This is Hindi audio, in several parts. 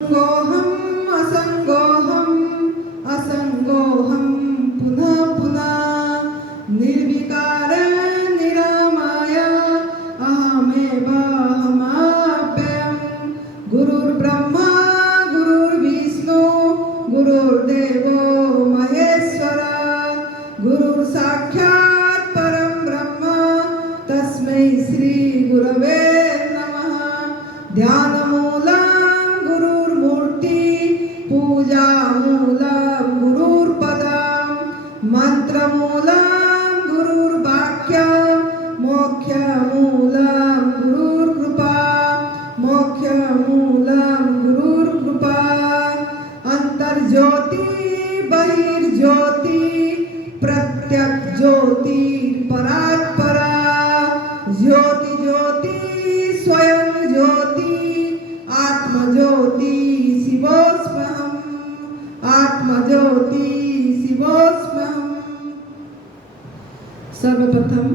असंगोहम असंगोहम असंगोहम पुनः पुनः निर्विकार निरामय अहमेवाहमाप्ययम् गुरुर्ब्रह्मा गुरुर्विष्णु गुरुर्देवो महेश्वर गुरुर्साक्षात् परं ब्रह्म तस्मै श्री गुरवे नमः। ध्यानमूलं गुरुर्मूर्ति पूजामूलं गुरुर्पदं मंत्रमूलं गुरुर्वाक्यं मोक्षमूलं गुरुर्कृपा मोक्षमूलं गुरुर्कृपा। अंतर्ज्योति बहिर्ज्योति प्रत्यक्ष ज्योति परात्परा ज्योति ज्योति स्वयं ज्योति आत्मज्योति शिवोस्म्यहम् आत्मज्योति शिवोस्म्यहम्। सर्वप्रथम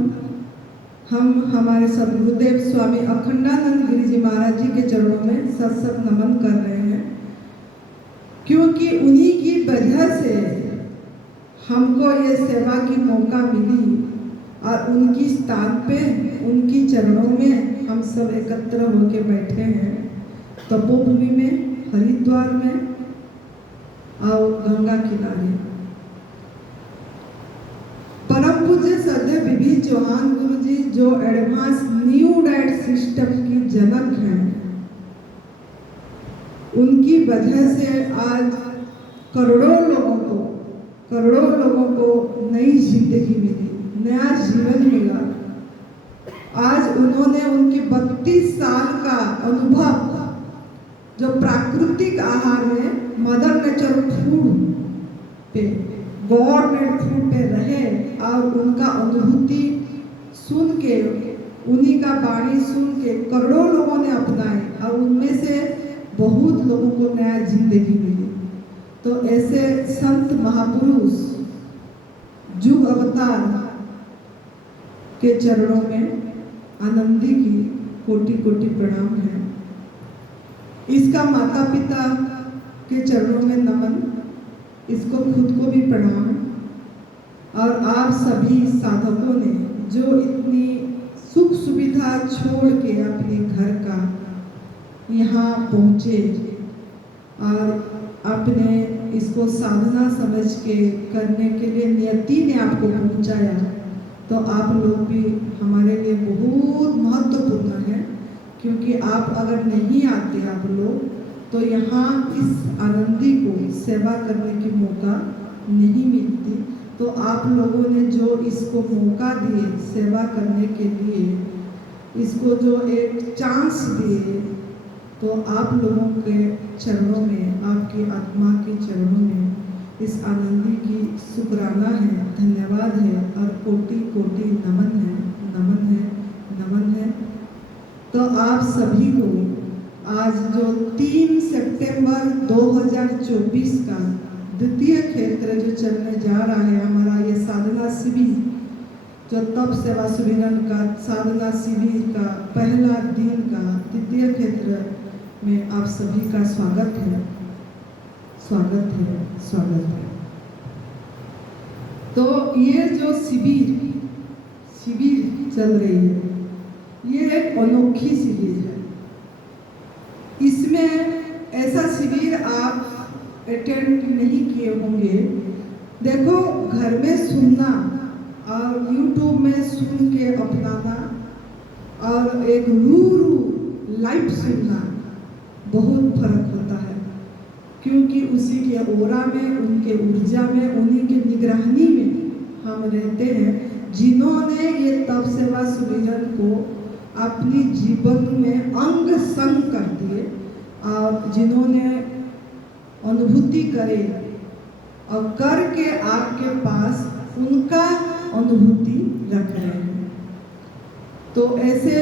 हम हमारे सद्गुरुदेव स्वामी अखंडानंद गिरि जी महाराज जी के चरणों में सत नमन कर रहे हैं, क्योंकि उन्हीं की वजह से हमको ये सेवा की मौका मिली और उनकी स्थान पे उनकी चरणों में हम सब एकत्र होके बैठे हैं। तपोभूमि में, हरिद्वार में और गंगा किनारे। परम पूज्य श्रद्धेय बीबी चौहान गुरु जी जो एडवांस न्यू डाइट सिस्टम की जनक हैं, उनकी वजह से आज करोड़ों लोगों को नई जिंदगी मिली, नया जीवन मिला। आज उन्होंने उनके 32 साल का अनुभव जो प्राकृतिक आहार में मदर नेचर फूड पे गॉड मेड फूड पे रहे और उनका अनुभूति सुन के, उन्हीं का वाणी सुन के करोड़ों लोगों ने अपनाए और उनमें से बहुत लोगों को नया जिंदगी मिली। तो ऐसे संत महापुरुष युग अवतार के चरणों में आनंदी की कोटि कोटि प्रणाम है। इसका माता पिता के चरणों में नमन, इसको खुद को भी प्रणाम। और आप सभी साधकों ने जो इतनी सुख सुविधा छोड़ के अपने घर का यहाँ पहुँचे और आपने इसको साधना समझ के करने के लिए नियति ने आपको पहुँचाया, तो आप लोग भी हमारे लिए बहुत महत्वपूर्ण है। क्योंकि आप अगर नहीं आते आप लोग तो यहाँ इस आनंदी को सेवा करने की मौका नहीं मिलती। तो आप लोगों ने जो इसको मौका दिए सेवा करने के लिए, इसको जो एक चांस दिए, तो आप लोगों के चरणों में, आपकी आत्मा के चरणों में इस आनंदी की शुक्राना है, धन्यवाद है और कोटि कोटि नमन है, नमन है, नमन है। तो आप सभी को आज जो 3 सितंबर 2024 का द्वितीय क्षेत्र जो चलने जा रहा है, हमारा ये साधना शिविर जो तप सेवा सुमिरन का साधना शिविर का पहला दिन का द्वितीय क्षेत्र में आप सभी का स्वागत है, स्वागत है, स्वागत है। तो ये जो शिविर चल रही है, ये एक अनोखी शिविर है। इसमें ऐसा शिविर आप अटेंड नहीं किए होंगे। देखो, घर में सुनना और YouTube में सुन के अपनाना और एक रूरू लाइव सुनना बहुत फर्क होता है। क्योंकि उसी के ओरा में, उनके ऊर्जा में, उन्हीं के निगरानी में हम रहते हैं, जिन्होंने ये तप सेवा सुमिरन को अपनी जीवन में अंग संग कर दिए और जिन्होंने अनुभूति करे और करके आपके पास उनका अनुभूति रख रहे हैं। तो ऐसे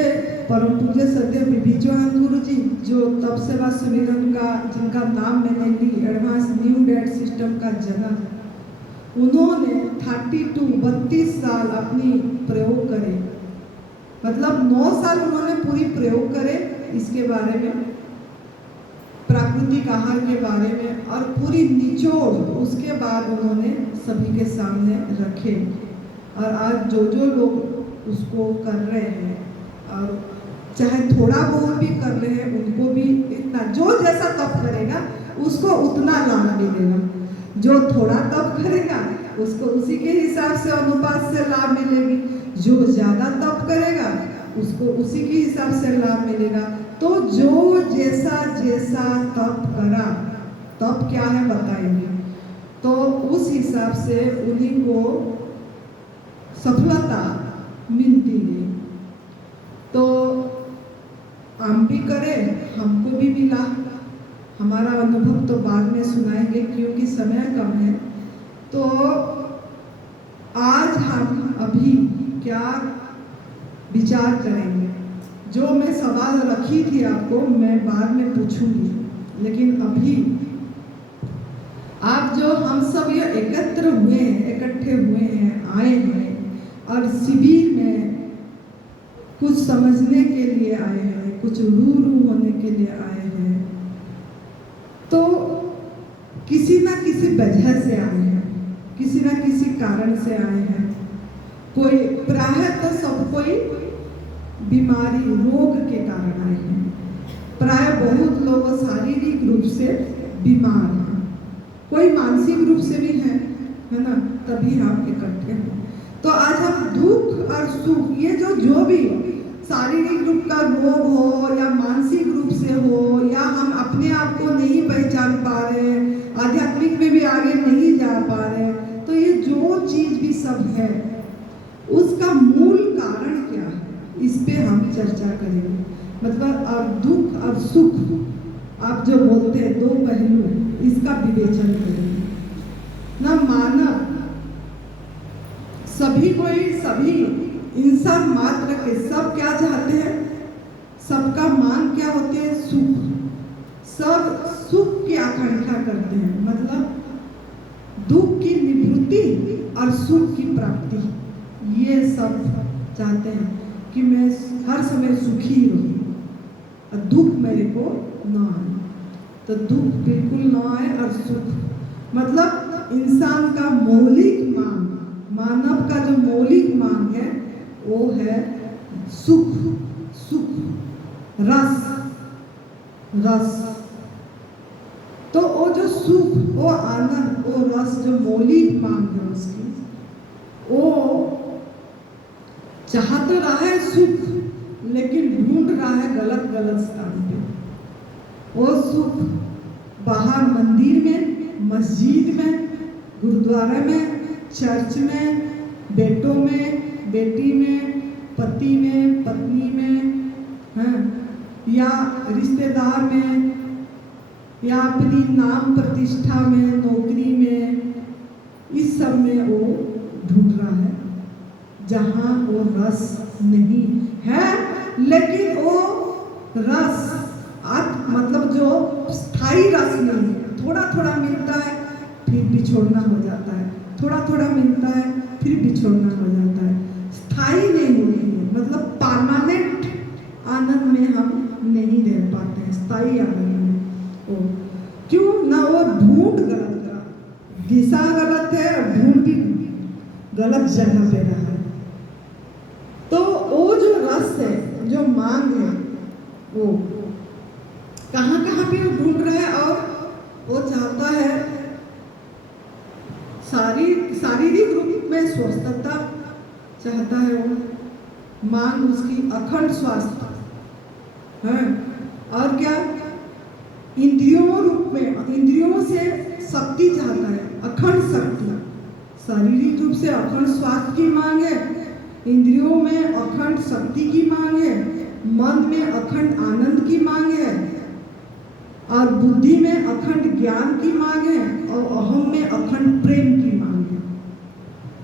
परम पूज्य श्रद्धेय बीबी चौहान गुरु जी जो तप सेवा सुमिरन का, जिनका नाम मैंने ली, एडवांस न्यू डाइट सिस्टम का जनक, उन्होंने 32 साल अपनी प्रयोग करे, मतलब 9 साल उन्होंने पूरी प्रयोग करे इसके बारे में प्राकृतिक आहार के बारे में और पूरी निचोड़ उसके बाद उन्होंने सभी के सामने रखे। और आज जो लोग उसको कर रहे हैं और चाहे थोड़ा बहुत भी कर रहे हैं, उनको भी इतना, जो जैसा तप करेगा उसको उतना लाभ मिलेगा। जो थोड़ा तप करेगा उसको उसी के हिसाब से अनुपात से लाभ मिलेगी, जो ज़्यादा तप करेगा उसको उसी के हिसाब से लाभ मिलेगा। तो जो जैसा जैसा तप करा, तप क्या है बताएंगे, तो उस हिसाब से उन्हीं को सफलता मिलती है। तो हम भी करें, हमको भी मिला। हमारा अनुभव तो बाद में सुनाएंगे क्योंकि समय कम है। तो आज हम अभी क्या विचार करेंगे, जो मैं सवाल रखी थी आपको मैं बाद में पूछूंगी, लेकिन अभी आप जो हम सब ये एकत्र हुए हैं, इकट्ठे हुए हैं, आए हैं और शिविर में कुछ समझने के लिए आए हैं, कुछ रूबरू होने के लिए आए हैं, तो किसी ना किसी वजह से आए हैं, किसी ना किसी कारण से आए हैं। कोई प्राय तो सब कोई बीमारी रोग के कारण आए हैं, प्राय बहुत लोग शारीरिक रूप से बीमार हैं, कोई मानसिक रूप से भी है ना, तभी हम इकट्ठे हैं। तो आज हम दुख और सुख, ये जो भी शारीरिक रूप का रोग हो या मानसिक रूप से हो, या हम अपने आप को नहीं पहचान पा रहे, आध्यात्मिक में भी आगे नहीं जा पा रहे, तो ये जो चीज भी सब है उसका मूल कारण क्या है, इस पे हम चर्चा करेंगे। मतलब और दुख और सुख, आप जो बोलते हैं दो पहलू, इसका विवेचन करेंगे ना। मानव सभी इंसान मात्र के सब क्या चाहते हैं, सबका मांग क्या होती है, सुख। सब सुख की आकांक्षा करते हैं, मतलब दुख की निवृत्ति और सुख की प्राप्ति, ये सब चाहते हैं कि मैं हर समय सुखी रहूं और दुख मेरे को ना आए। तो दुख बिल्कुल ना आए और सुख, मतलब इंसान का मौलिक मांग, मानव का जो मौलिक मांग है वो है सुख, रस। तो वो जो सुख, वो आनंद, वो रस, जो मौलिक मांग है उसकी, वो चाह तो रहा है सुख, लेकिन ढूंढ रहा है गलत स्थान पे। वो सुख बाहर मंदिर में, मस्जिद में, गुरुद्वारा में, चर्च में, बेटों में, बेटी में, पति में, पत्नी में, या रिश्तेदार में, या अपनी नाम प्रतिष्ठा में, नौकरी में, इस सब में वो ढूंढ रहा है जहाँ वो रस नहीं है। लेकिन वो रस मतलब जो स्थायी रस नहीं है, थोड़ा थोड़ा मिलता है फिर बिछोड़ना हो जाता है, थोड़ा थोड़ा मिलता है फिर बिछोड़ना हो जाता है, स्थायी नहीं होती है। मतलब परमानेंट आनंद में हम नहीं रह पाते हैं, स्थायी आनंद में। ओ क्यों ना, वो ढूंढ गलत करा, दिशा गलत है और ढूंढ भी गलत जगह पे रहा है। तो वो जो रस है, जो मांग है, वो कहाँ पे वो ढूंढ रहा है, और वो चाहता है शारीरिक रूप में स्वस्थता चाहता है, वो मांग उसकी अखंड स्वास्थ्य है। और क्या, इंद्रियों रूप में, इंद्रियों से शक्ति चाहता है, अखंड शक्ति। शारीरिक रूप से अखंड स्वास्थ्य की मांग है, इंद्रियों में अखंड शक्ति की मांग है, मन में अखंड आनंद की मांग है, और बुद्धि में अखंड ज्ञान की मांग है, और अहम में अखंड प्रेम की मांग है।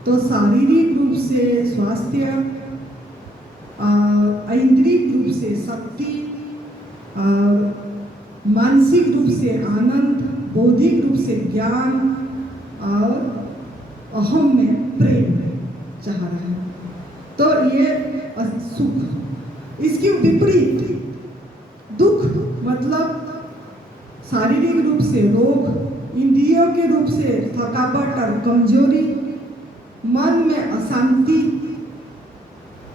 तो शारीरिक रूप से स्वास्थ्य, ऐन्द्रिक रूप से शक्ति, मानसिक रूप से आनंद, बौद्धिक रूप से ज्ञान, और अहम में प्रेम चाह रहा है। तो ये सुख। इसकी विपरीत दुख, मतलब शारीरिक रूप से रोग, इंद्रियों के रूप से थकावट और कमजोरी, मन में अशांति,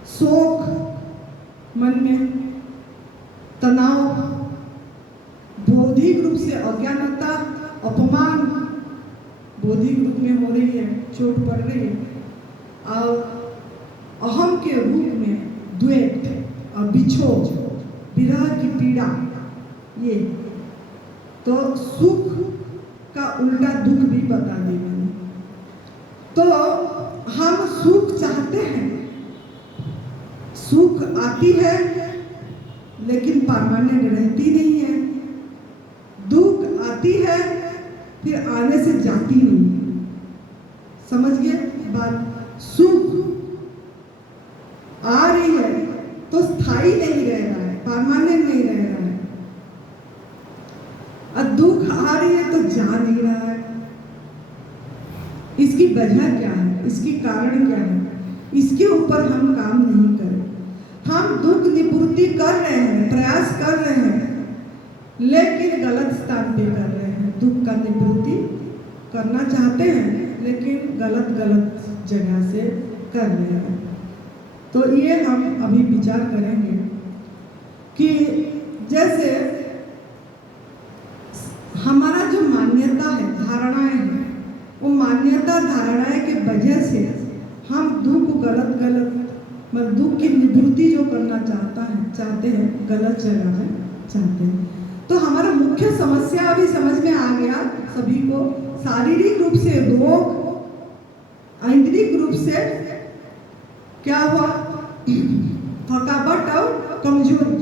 शोक, मन में तनाव, बौद्धिक रूप से अज्ञानता, अपमान बौद्धिक रूप में हो रही है, चोट पड़ रही है, और अहम के रूप में द्वैत और बिछोह, विरह की पीड़ा, ये तो सुख का उल्टा दुख भी बता दी मैंने। तो हम सुख चाहते हैं, सुख आती है लेकिन परमानेंट रहती नहीं है, दुख आती है फिर आने से जाती नहीं है। समझ गए बात? सुख आ रही है तो स्थायी नहीं रह रहा है, परमानेंट नहीं रह रहा है, और दुख आ रही है तो जा नहीं रहा है। इसकी वजह क्या है, इसकी कारण क्या है, इसके ऊपर हम काम नहीं करें। हम दुख निवृत्ति कर रहे हैं, प्रयास कर रहे हैं, लेकिन गलत स्थान पे कर रहे हैं। दुख का निवृत्ति करना चाहते हैं लेकिन गलत जगह से कर रहे हैं। तो ये हम अभी विचार करेंगे कि जैसे हमारा जो मान्यता है, धारणाएं हैं, वो मान्यता धारणाएं के वजह से हम दुख को गलत मतलब दुख की निवृत्ति जो करना चाहते हैं गलत जगह में चाहते हैं। तो हमारा मुख्य समस्या अभी समझ में आ गया सभी को, शारीरिक रूप से रोग, आंतरिक रूप से क्या हुआ, थकावट और कमजोरी,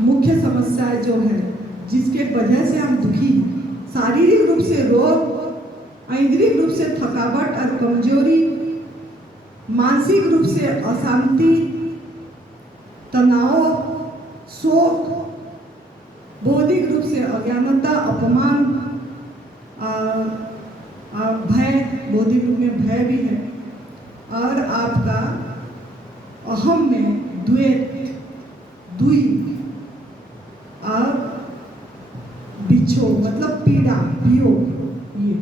मुख्य समस्या जो है जिसके वजह से हम दुखी, शारीरिक रूप से रोग, आंतरिक रूप से थकावट और कमजोरी, मानसिक रूप से अशांति, तनाव, शोक, बौद्धिक रूप से अज्ञानता, अपमान, भय, बौद्धिक रूप में भय भी है, और आपका अहम में द्वैत, द्वि और बिछोह मतलब पीड़ा, वियोग। ये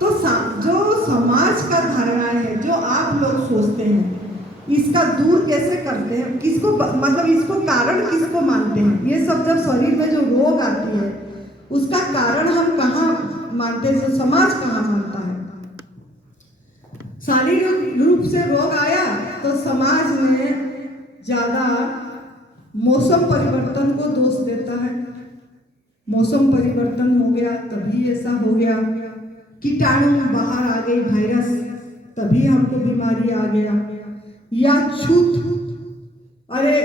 तो जो समाज का धारणा है, जो आप लोग सोचते हैं, इसका दूर कैसे करते हैं, किसको मतलब इसको कारण किसको मानते हैं? ये सब जब शरीर में जो रोग आती है उसका कारण हम कहाँ मानते हैं, समाज कहाँ मानता है? शारीरिक रूप से रोग आया तो समाज में ज्यादा मौसम परिवर्तन को दोष देता है, मौसम परिवर्तन हो गया तभी ऐसा हो गया, कीटाणु बाहर आ गई, वायरस, तभी हमको बीमारी आ गया, या छूत, अरे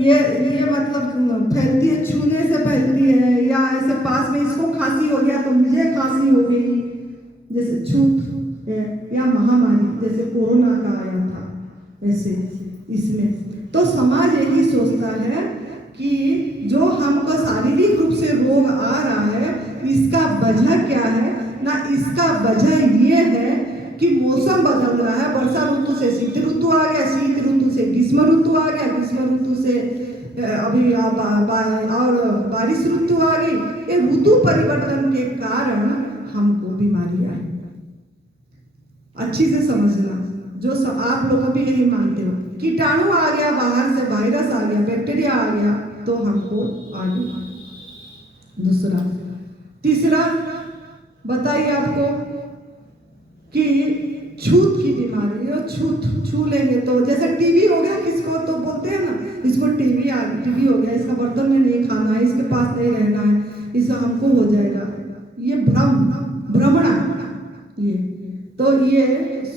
ये मतलब फैलती है, छूने से फैलती है, या ऐसे पास में इसको खांसी हो गया तो मुझे खांसी हो गई, जैसे छूत, या महामारी जैसे कोरोना का आया था ऐसे। इसमें तो समाज यही सोचता है कि जो हमको शारीरिक रूप से रोग आ रहा है इसका वजह क्या है ना, इसका वजह ये है कि मौसम बदल रहा है, वर्षा ऋतु से शीत ऋतु आ गया, शीत ऋतु से ग्रीष्म ऋतु आ गया, ग्रीष्म ऋतु से अभी और बारिश ऋतु आ गई। ये ऋतु परिवर्तन के कारण हमको बीमारी आई। अच्छी से समझना, जो सब आप लोग भी यही मानते हो, कीटाणु आ गया बाहर से, वायरस आ गया, बैक्टीरिया आ गया तो हमको आ गया। दूसरा, तीसरा बताइए आपको कि छूत की बीमारी, छू लेंगे तो जैसे टीबी हो गया, किसको तो बोलते हैं ना, इसको टीबी हो गया, इसका बर्तन में नहीं खाना है, इसके पास नहीं रहना है, इससे हमको हो जाएगा। ये भ्रमणा, ये तो ये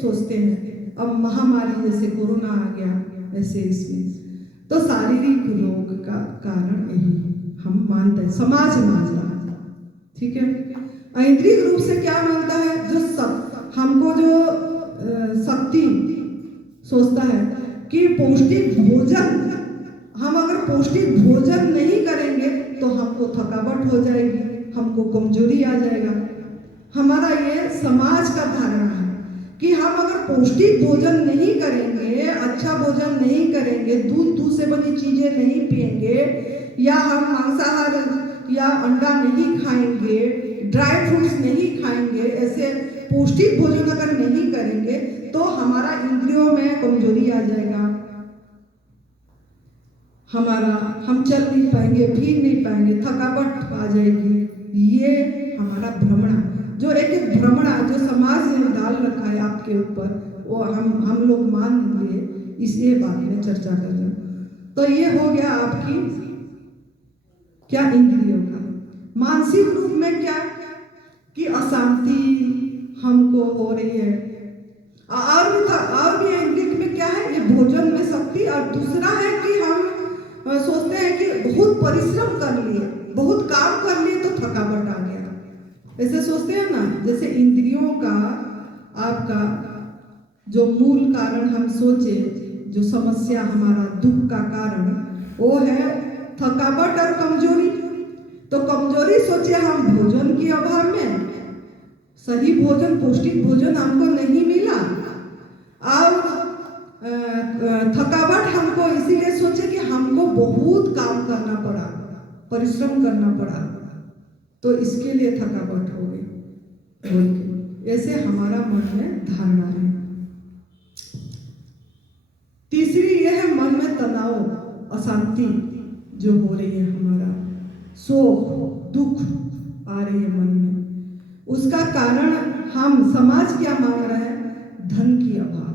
सोचते हैं। अब महामारी जैसे कोरोना आ गया ऐसे, इसमें तो शारीरिक रोग का कारण यही हम मानते हैं, समाज मानता है, ठीक है। आंतरिक रूप से क्या मानता है, जो सब हमको जो शक्ति सोचता है कि पौष्टिक भोजन, हम अगर पौष्टिक भोजन नहीं करेंगे तो हमको थकावट हो जाएगी, हमको कमजोरी आ जाएगा। हमारा ये समाज का धारणा है कि हम अगर पौष्टिक भोजन नहीं करेंगे, अच्छा भोजन नहीं करेंगे, दूध से बनी चीजें नहीं पिएंगे, या हम मांसाहार या अंडा नहीं खाएंगे, ड्राई फ्रूट्स नहीं खाएंगे, ऐसे पौष्टिक भोजन अगर नहीं करेंगे तो हमारा इंद्रियों में कमजोरी आ जाएगा, हम चल नहीं पाएंगे, भीग नहीं पाएंगे, थकावट आ जाएगी। ये हमारा भ्रमणा, जो एक भ्रमणा जो समाज ने डाल रखा है आपके ऊपर, वो हम लोग मान लिए, इसी बात में चर्चा कर रहे हैं। तो ये हो गया आपकी क्या इंद्रियों का। मानसिक रूप में क्या कि अशांति हमको हो रही है, और भी इंद्रिय में क्या है, ये भोजन में शक्ति, और दूसरा है कि हम सोचते हैं कि बहुत परिश्रम कर लिए, बहुत काम कर लिए तो थकावट आ गया, ऐसे सोचते हैं ना। जैसे इंद्रियों का आपका जो मूल कारण हम सोचे, जो समस्या हमारा दुख का कारण वो है थकावट और कमजोरी। तो कमजोरी सोचे हम भोजन के अभाव में, सही भोजन पौष्टिक भोजन हमको नहीं मिला, और थकावट हमको इसीलिए सोचे कि हमको बहुत काम करना पड़ा, परिश्रम करना पड़ा, तो इसके लिए थकावट हो गई। ऐसे हमारा मन में धारणा है। तीसरी यह है मन में तनाव, अशांति जो हो रही है, हमारा शोक दुख आ रही है मन में। उसका कारण हम समाज क्या मान रहे हैं, धन की अभाव,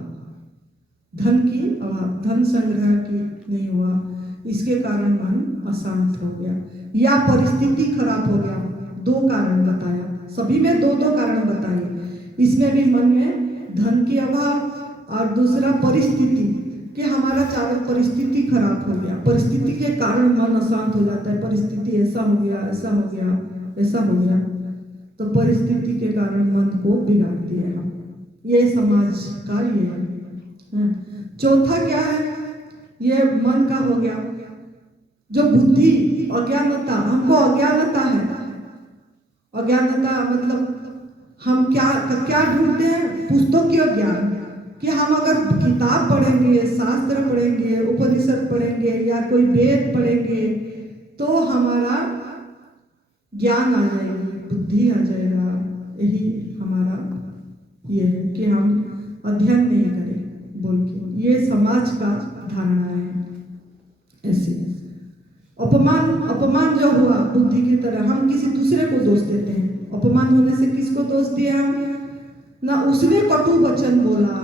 धन संग्रह की नहीं हुआ, इसके कारण मन अशांत हो गया, या परिस्थिति खराब हो गया। दो कारण बताया, सभी में दो कारण बताए। इसमें भी मन में धन की अभाव और दूसरा परिस्थिति कि हमारा चारों परिस्थिति खराब हो गया, परिस्थिति के कारण मन अशांत हो जाता है। परिस्थिति ऐसा हो गया, ऐसा हो गया, ऐसा हो गया, तो परिस्थिति के कारण मन को बिगाड़ती है हम। ये समाज का ये है। चौथा क्या है, ये मन का हो गया जो बुद्धि, अज्ञानता, हमको अज्ञानता है। अज्ञानता मतलब हम क्या ढूंढते हैं, पुस्तकीय ज्ञान, कि हम अगर किताब पढ़ेंगे, शास्त्र पढ़ेंगे, उपनिषद पढ़ेंगे या कोई वेद पढ़ेंगे तो हमारा ज्ञान आ जाएगी, बुद्धि आ जाएगा। यही हमारा ये है कि हम अध्ययन नहीं करें बोल के, ये समाज का धारणा है। ऐसे अपमान जो हुआ बुद्धि की तरह, हम किसी दूसरे को दोष देते हैं। अपमान होने से किसको दोष दिया हम, ना उसने कटु वचन बोला,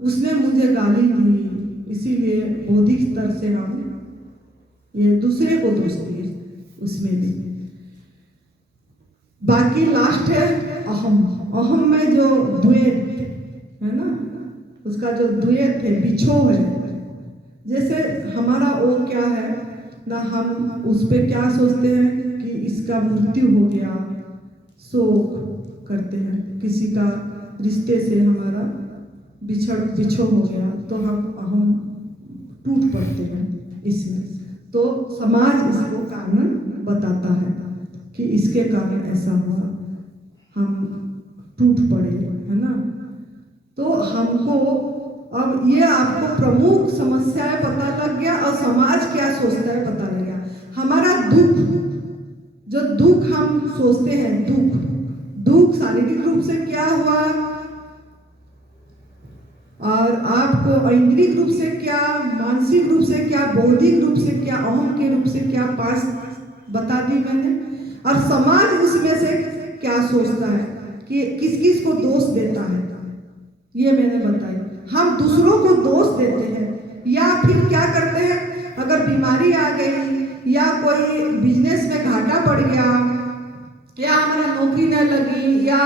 उसने मुझे गाली दी, इसीलिए बौद्धिक स्तर से हम ये दूसरे को दोष दिए उसमें भी। बाकी लास्ट है अहम में जो द्वैत है ना, उसका जो द्वैत है, बिछो है। जैसे हमारा वो क्या है ना, हम उस पे क्या सोचते हैं कि इसका मृत्यु हो गया, शोक करते हैं, किसी का रिश्ते से हमारा बिछो हो गया तो हम टूट पड़ते हैं इसमें। तो समाज इसको कारण बताता है कि इसके कारण ऐसा हुआ, हम टूट पड़े, है ना। तो हमको अब ये आपको प्रमुख समस्याएं पता लग गया और समाज क्या सोचता है पता लग गया। हमारा दुख, जो दुख हम सोचते हैं, दुख शारीरिक रूप से क्या हुआ और आपको ऐन्द्रिक रूप से क्या, मानसिक रूप से क्या, बौद्धिक रूप से क्या, अहम के रूप से क्या, 5 बता दी मैंने। और समाज उसमें से क्या सोचता है कि किस किस को दोष देता है, ये मैंने बताया। हम दूसरों को दोष देते हैं या फिर क्या करते हैं, अगर बीमारी आ गई या कोई बिजनेस में घाटा पड़ गया या हमारा नौकरी न लगी या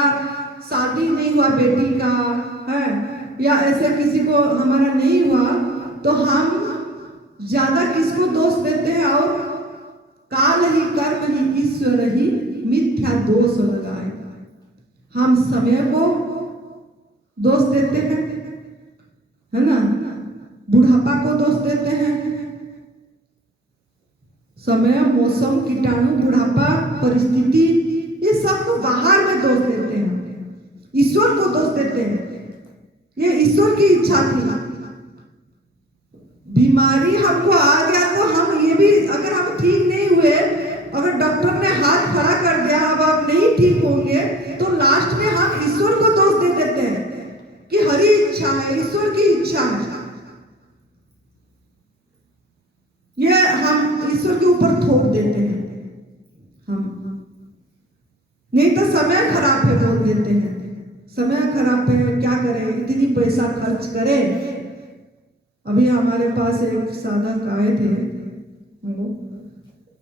शादी नहीं हुआ बेटी का है, या ऐसे किसी को हमारा नहीं हुआ, तो हम ज्यादा किसको दोष देते हैं, और काल ही कर्म ही ईश्वर ही मिथ्या दोष लगाए। हम समय को दोष देते हैं, है ना, बुढ़ापा को दोष देते हैं, समय, मौसम, कीटाणु, बुढ़ापा, परिस्थिति, ये सबको बाहर में दोष देते हैं, ईश्वर को दोष देते हैं। ये ईश्वर की इच्छा थी। बीमारी हमको आ गया तो हम ये भी, अगर हम ठीक नहीं ठीक होंगे तो लास्ट में हम ईश्वर को दोष दे देते हैं कि हरी इच्छा है, ईश्वर की इच्छा है। ये हम ईश्वर के ऊपर थोप देते हैं। हम नहीं तो समय खराब है बोल देते हैं। समय खराब है, क्या करें, इतनी पैसा खर्च करें। अभी हमारे पास एक साधक आए थे,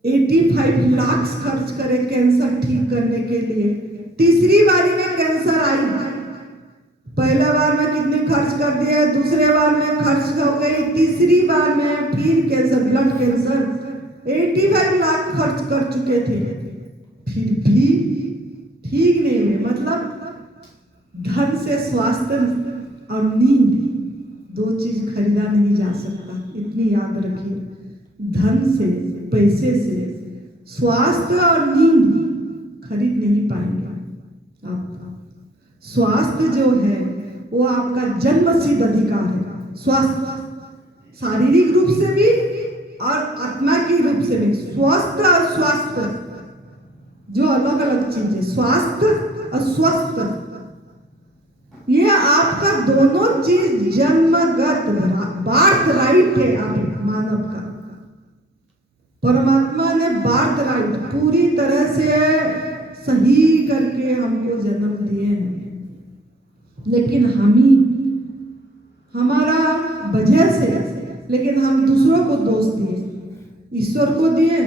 85 लाख खर्च करे कैंसर ठीक करने के लिए। तीसरी बारी में कैंसर आई। पहला बार में कितने खर्च कर दिए, दूसरे बार में खर्च हो गई, तीसरी बार में फिर कैंसर, ब्लड कैंसर। 85 लाख खर्च कर चुके थे, फिर भी ठीक नहीं हुए। मतलब धन से स्वास्थ्य और नींद दो चीज खरीदा नहीं जा सकता, इतनी याद रखिए। धन से, पैसे से स्वास्थ्य और नींद खरीद नहीं पाएंगे आप। स्वास्थ्य जो है वो आपका जन्मसिद्ध अधिकार है। स्वास्थ्य शारीरिक रूप से भी और आत्मा के रूप से भी। स्वस्थ और स्वास्थ्य जो अलग अलग चीज है। स्वास्थ्य और स्वस्थ, ये आपका दोनों चीज जन्मगत बार्थ राइट है आप मानव का। परमात्मा ने बार्थ राइट पूरी तरह से सही करके हमको जन्म दिए हैं, लेकिन हम ही हमारा वजह से, लेकिन हम दूसरों को दोष दिए, ईश्वर को दिए,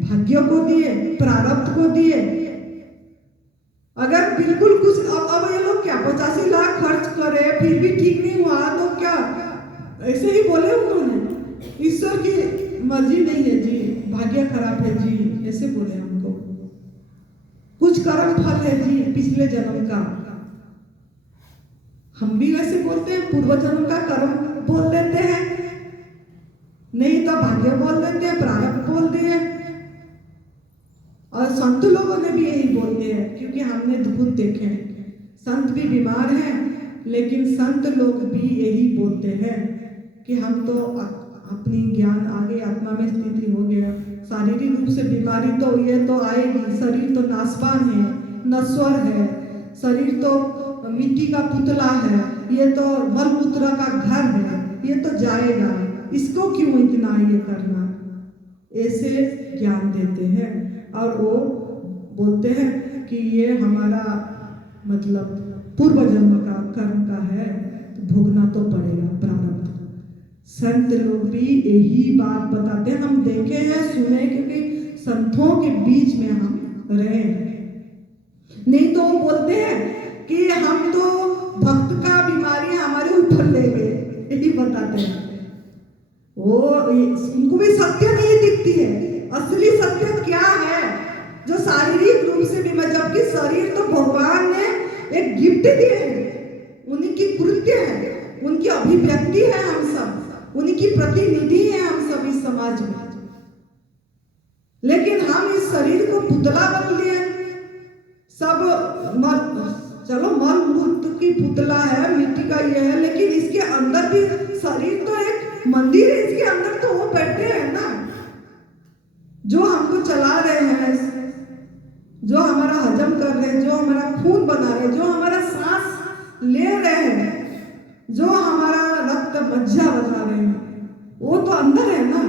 भाग्य को दिए, प्रारब्ध को दिए। अगर बिल्कुल कुछ अब ये लोग क्या 85 लाख खर्च करे फिर भी ठीक नहीं हुआ तो क्या ऐसे ही बोले उन्होंने, ईश्वर की मर्जी नहीं है जी, भाग्य खराब है जी, ऐसे बोले हमको। कुछ कर्म फल है जी पिछले जन्म का। हम भी वैसे बोलते हैं, पूर्व जन्म का कर्म बोल देते हैं, नहीं तो भाग्य बोल देते हैं, प्रारब्ध बोल दिए। और संत लोगों ने भी यही बोलते हैं, क्योंकि हमने खुद देखे हैं। संत भी बीमार हैं, लेकिन संत लोग भी यही बोलते हैं कि हम तो अपनी ज्ञान आगे आत्मा में स्थिति हो गया। शारीरिक रूप से बीमारी तो ये तो आएगी, शरीर तो नाशवान है, नश्वर है, शरीर तो मिट्टी का पुतला है, ये तो मलमूत्र का घर है, ये तो जाएगा, इसको क्यों इतना ये करना, ऐसे ज्ञान देते हैं। और वो बोलते हैं कि ये हमारा मतलब पूर्व जन्म का कर्म का है, तो भोगना तो पड़ेगा प्रारब्ध। संत लोग भी यही बात बताते हैं, हम देखे हैं, सुने, क्योंकि संतों के बीच में हम रहे हैं। नहीं तो वो बोलते हैं कि हम तो भक्त का बीमारी हमारे ऊपर ले गए, यही बताते हैं। वो उनको भी सत्य नहीं दिखती है, असली सत्य क्या है जो शारीरिक रूप से भी, जबकि शरीर तो भगवान ने एक गिफ्ट दिए है, उनकी कृत्य है, उनकी अभिव्यक्ति है, हम सब उनकी प्रतिनिधि है, हम सब इस समाज में। लेकिन हम इस शरीर को पुतला बन लिए, सब चलो मल मूत्र की पुतला है, मिट्टी का ये है, लेकिन इसके अंदर भी शरीर तो एक मंदिर है, इसके अंदर तो वो बैठे हैं ना, जो हमको चला रहे हैं, जो हमारा हजम कर रहे हैं, जो हमारा खून बना रहे हैं, जो हमारा सांस ले रहे हैं, जो हमारा रक्त मज्जा बना रहे हैं, वो तो अंदर है ना।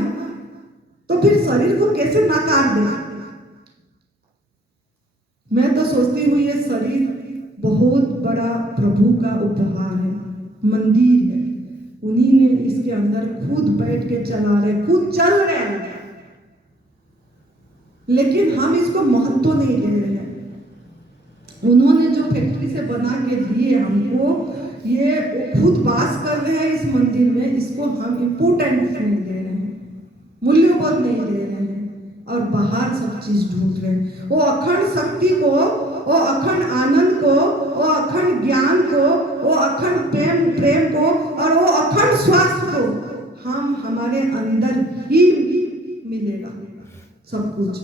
तो फिर शरीर को कैसे नकार दे। मैं तो सोचती हूँ ये शरीर बहुत बड़ा प्रभु का उपहार है, मंदिर है, उन्हीं ने इसके अंदर खुद बैठ के चला रहे, खुद चल रहे हैं, लेकिन हम इसको महत्व नहीं दे रहे हैं। उन्होंने जो फैक्ट्री से बना के दिए हमको, ये खुद वास कर रहे हैं इस मंदिर में, इसको हम इम्पोर्टेंट नहीं दे रहे हैं, मूल्यबोध नहीं दे रहे हैं, और बाहर सब चीज ढूंढ रहे हैं। वो अखंड शक्ति को, वो अखंड आनंद को, वो अखंड ज्ञान को, वो अखंड प्रेम को, और वो अखंड स्वास्थ्य को हम हमारे अंदर ही मिलेगा सब कुछ।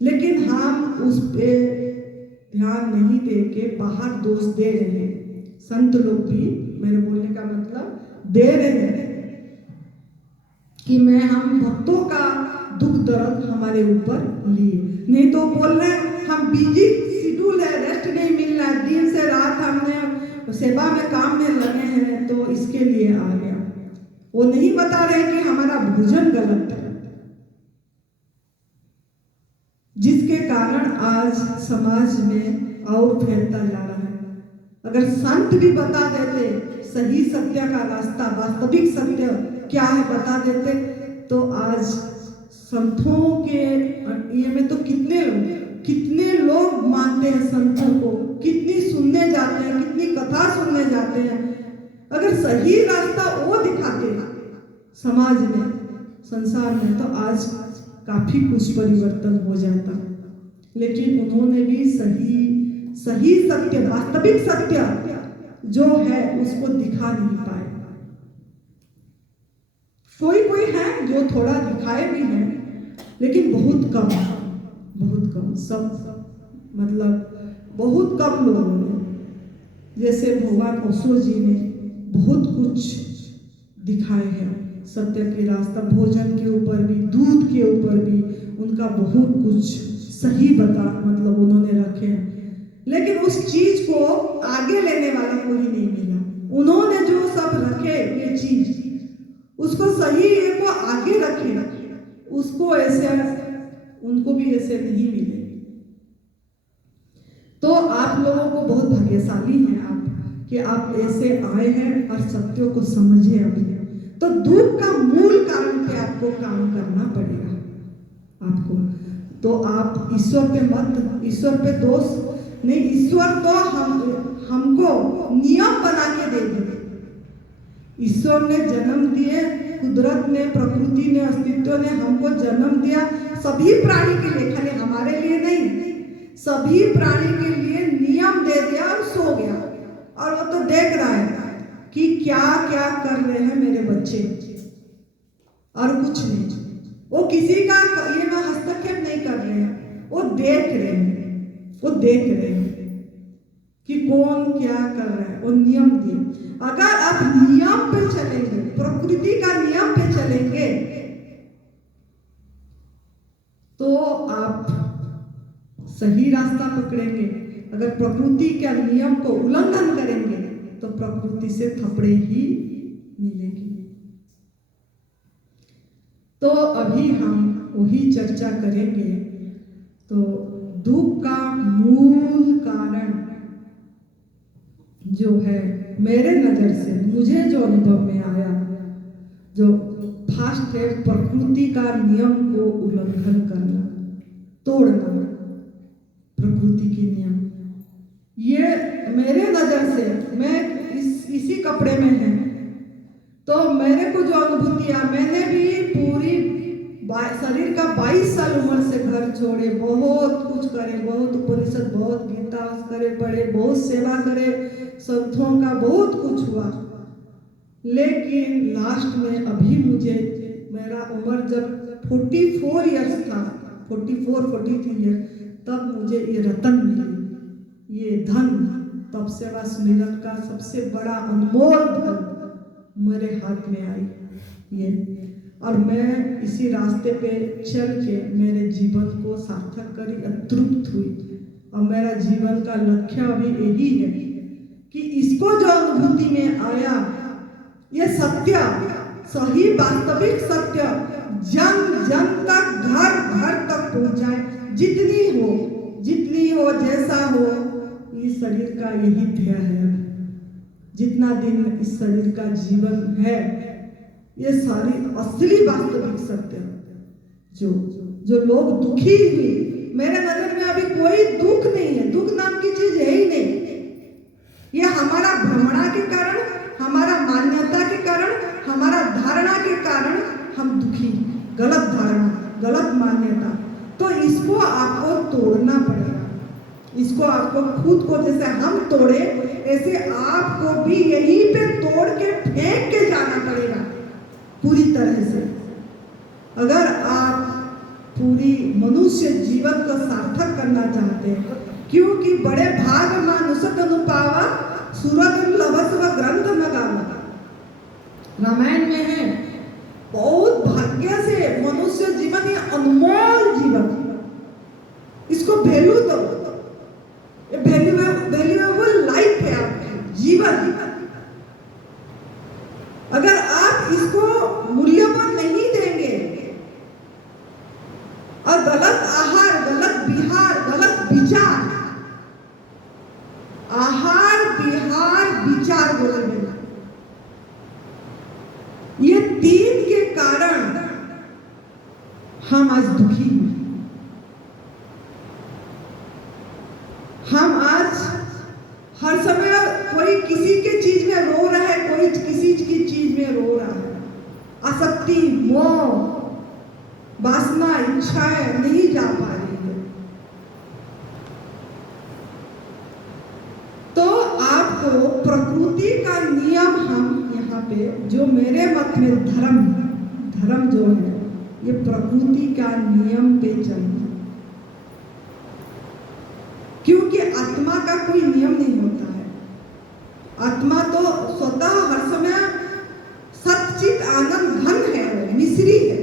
लेकिन हम उस पे ध्यान नहीं दे के बाहर दोष दे रहे हैं। संत लोग भी, मेरे बोलने का मतलब, दे रहे हैं कि हम भक्तों का दुख दर्द हमारे ऊपर लिए, नहीं तो बोल रहे हैं हम बिजी शेड्यूल है, रेस्ट नहीं मिल रहा है, दिन से रात हमने सेवा में काम में लगे हैं, तो इसके लिए आ गया। वो नहीं बता रहे कि हमारा भोजन गलत है, जिसके कारण आज समाज में और फैलता जा रहा है। अगर संत भी बता देते सही सत्य का रास्ता, वास्तविक सत्य क्या है बता देते, तो आज संतों के ये में तो कितने लोग मानते हैं संतों को, कितनी सुनने जाते हैं, कितनी कथा सुनने जाते हैं। अगर सही रास्ता वो दिखाते समाज में, संसार में, तो आज काफी कुछ परिवर्तन हो जाता। लेकिन उन्होंने भी सही सत्य, वास्तविक सत्य जो है उसको दिखा नहीं पाए। कोई है जो थोड़ा दिखाए भी हैं, लेकिन बहुत कम, सब मतलब बहुत कम लोगों ने। जैसे भगवान ओशो जी ने बहुत कुछ दिखाए हैं सत्य के रास्ता, भोजन के ऊपर भी, दूध के ऊपर भी उनका बहुत कुछ सही मतलब उन्होंने रखे हैं। लेकिन उस चीज को आगे लेने वाला कोई नहीं मिला। उन्होंने जो सब रखे ये चीज, उसको सही को आगे रखे, उसको ऐसे उनको भी ऐसे नहीं मिले। तो आप लोगों को बहुत भाग्यशाली हैं आप, कि आप ऐसे आए हैं और सत्यों को समझे। अभी तो दुख का मूल कारण पे आपको काम करना पड़ेगा आपको। तो आप ईश्वर पे मत, ईश्वर पे दोष नहीं, ईश्वर तो हमको नियम बना के दे दिए। ईश्वर ने जन्म दिए, कुदरत ने, प्रकृति ने, अस्तित्व ने हमको जन्म दिया सभी प्राणी के लिए, खाली हमारे लिए नहीं, सभी प्राणी के लिए नियम दे दिया और सो गया। और वो तो देख रहा है कि क्या क्या कर रहे हैं मेरे बच्चे, और कुछ नहीं। वो किसी का ये में हस्तक्षेप नहीं कर रहे हैं, वो देख रहे हैं कि कौन क्या कर रहा है। वो नियम दिए। अगर आप नियम पे चलेंगे, प्रकृति का नियम पे चलेंगे, तो आप सही रास्ता पकड़ेंगे। अगर प्रकृति के नियम को उल्लंघन करेंगे तो प्रकृति से थपड़े ही मिलेगी। तो अभी हम वही चर्चा करेंगे। तो दुख का मूल कारण जो है, मेरे नजर से मुझे जो अनुभव में आया, जो फास्ट है, प्रकृति का नियम को उल्लंघन करना, तोड़ना, प्रकृति की नियम। ये मेरे नजर से, मैं इसी कपड़े में है, तो मेरे को जो अनुभूतियां, मैंने भी पूरी शरीर का 22 साल उम्र से घर छोड़े, बहुत कुछ करे, बहुत उपनिषद, बहुत गीता करे, पढ़े, बहुत सेवा करे, संतों का बहुत कुछ हुआ। लेकिन लास्ट में अभी मुझे, मेरा उम्र जब 44 इयर्स था, 43 ईयर, तब मुझे ये रतन मिली, ये धन, तब सेवा सुमिरन का सबसे बड़ा अनमोल धन मेरे हाथ में आई ये। और मैं इसी रास्ते पे चल के मेरे जीवन को सार्थक करी, तृप्त हुई। और मेरा जीवन का लक्ष्य अभी यही है कि इसको जो अनुभूति में आया, ये सत्य, सही वास्तविक सत्य जन जन तक, घर घर तक पहुंचाए। जितनी हो, जैसा हो, इस शरीर का यही ध्येय है। जितना दिन इस शरीर का जीवन है, ये सारी असली वास्तविक सत्य, जो लोग दुखी हुए, मेरे नजर में अभी कोई दुख नहीं है, दुख नाम की चीज है ही नहीं। ये हमारा भ्रमणा के कारण, हमारा मान्यता के कारण, हमारा धारणा के कारण हम दुखी, गलत धारणा, गलत मान्यता। तो इसको आपको तोड़ना पड़ेगा। इसको आपको खुद को, जैसे हम तोड़े, ऐसे आपको भी यहीं पे तोड़ के फेंक के जाना पड़ेगा पूरी तरह से। अगर आप पूरी मनुष्य जीवन को सार्थक करना चाहते हैं, क्योंकि बड़े भाग मानुषक अनुपावा सूरत लभस्व ग्रंथ लगावा, रामायण में है। बहुत भाग्य से मनुष्य जीवन, ये अनमोल जीवन, इसको वैल्यू दो। ये वैल्यूएबल लाइफ है आपकी जीवन। अगर आप इसको मूल्यवान नहीं देंगे और गलत आहार, गलत विहार, गलत विचार, आहार विहार विचार बोले मेरा, ये तीन के कारण हम आज दुखी हैं। हम आज हर समय कोई किसी के चीज में रो रहा है, कोई किसी की चीज में रो रहा है। आसक्ति, मोह, वासना, इच्छाएं नहीं जा पा रही है। तो आपको प्रकृति का नियम, हम यहाँ पे जो मेरे मत में धर्म जो है, ये प्रकृति का नियम पे चलना। क्योंकि आत्मा का कोई नियम नहीं होता है। आत्मा तो स्वतः हर समय सच्चित आनंद घन है, वो मिश्री है,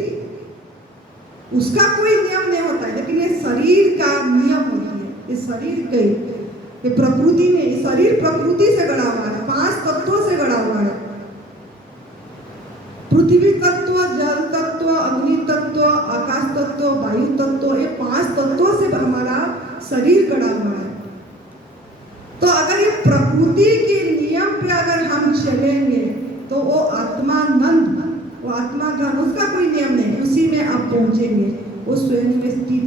उसका कोई नियम नहीं होता है। लेकिन ये शरीर का नियम होती है। ये शरीर के, ये प्रकृति में, शरीर प्रकृति से गढ़ा हुआ है, 5 तत्वों से गढ़ा हुआ है। पृथ्वी तत्व, जल तत्व, अग्नि तत्व, आकाश तत्व, वायु तत्व, ये 5 तत्वों से हमारा शरीर गढ़ा हुआ है। तो अगर ये प्रकृति के नियम पे अगर हम चलेंगे तो वो आत्मानंद, वो आत्मा ज्ञान, उसका कोई नियम नहीं, उसी में आप पहुंचेंगे। वो स्वयं में स्थित,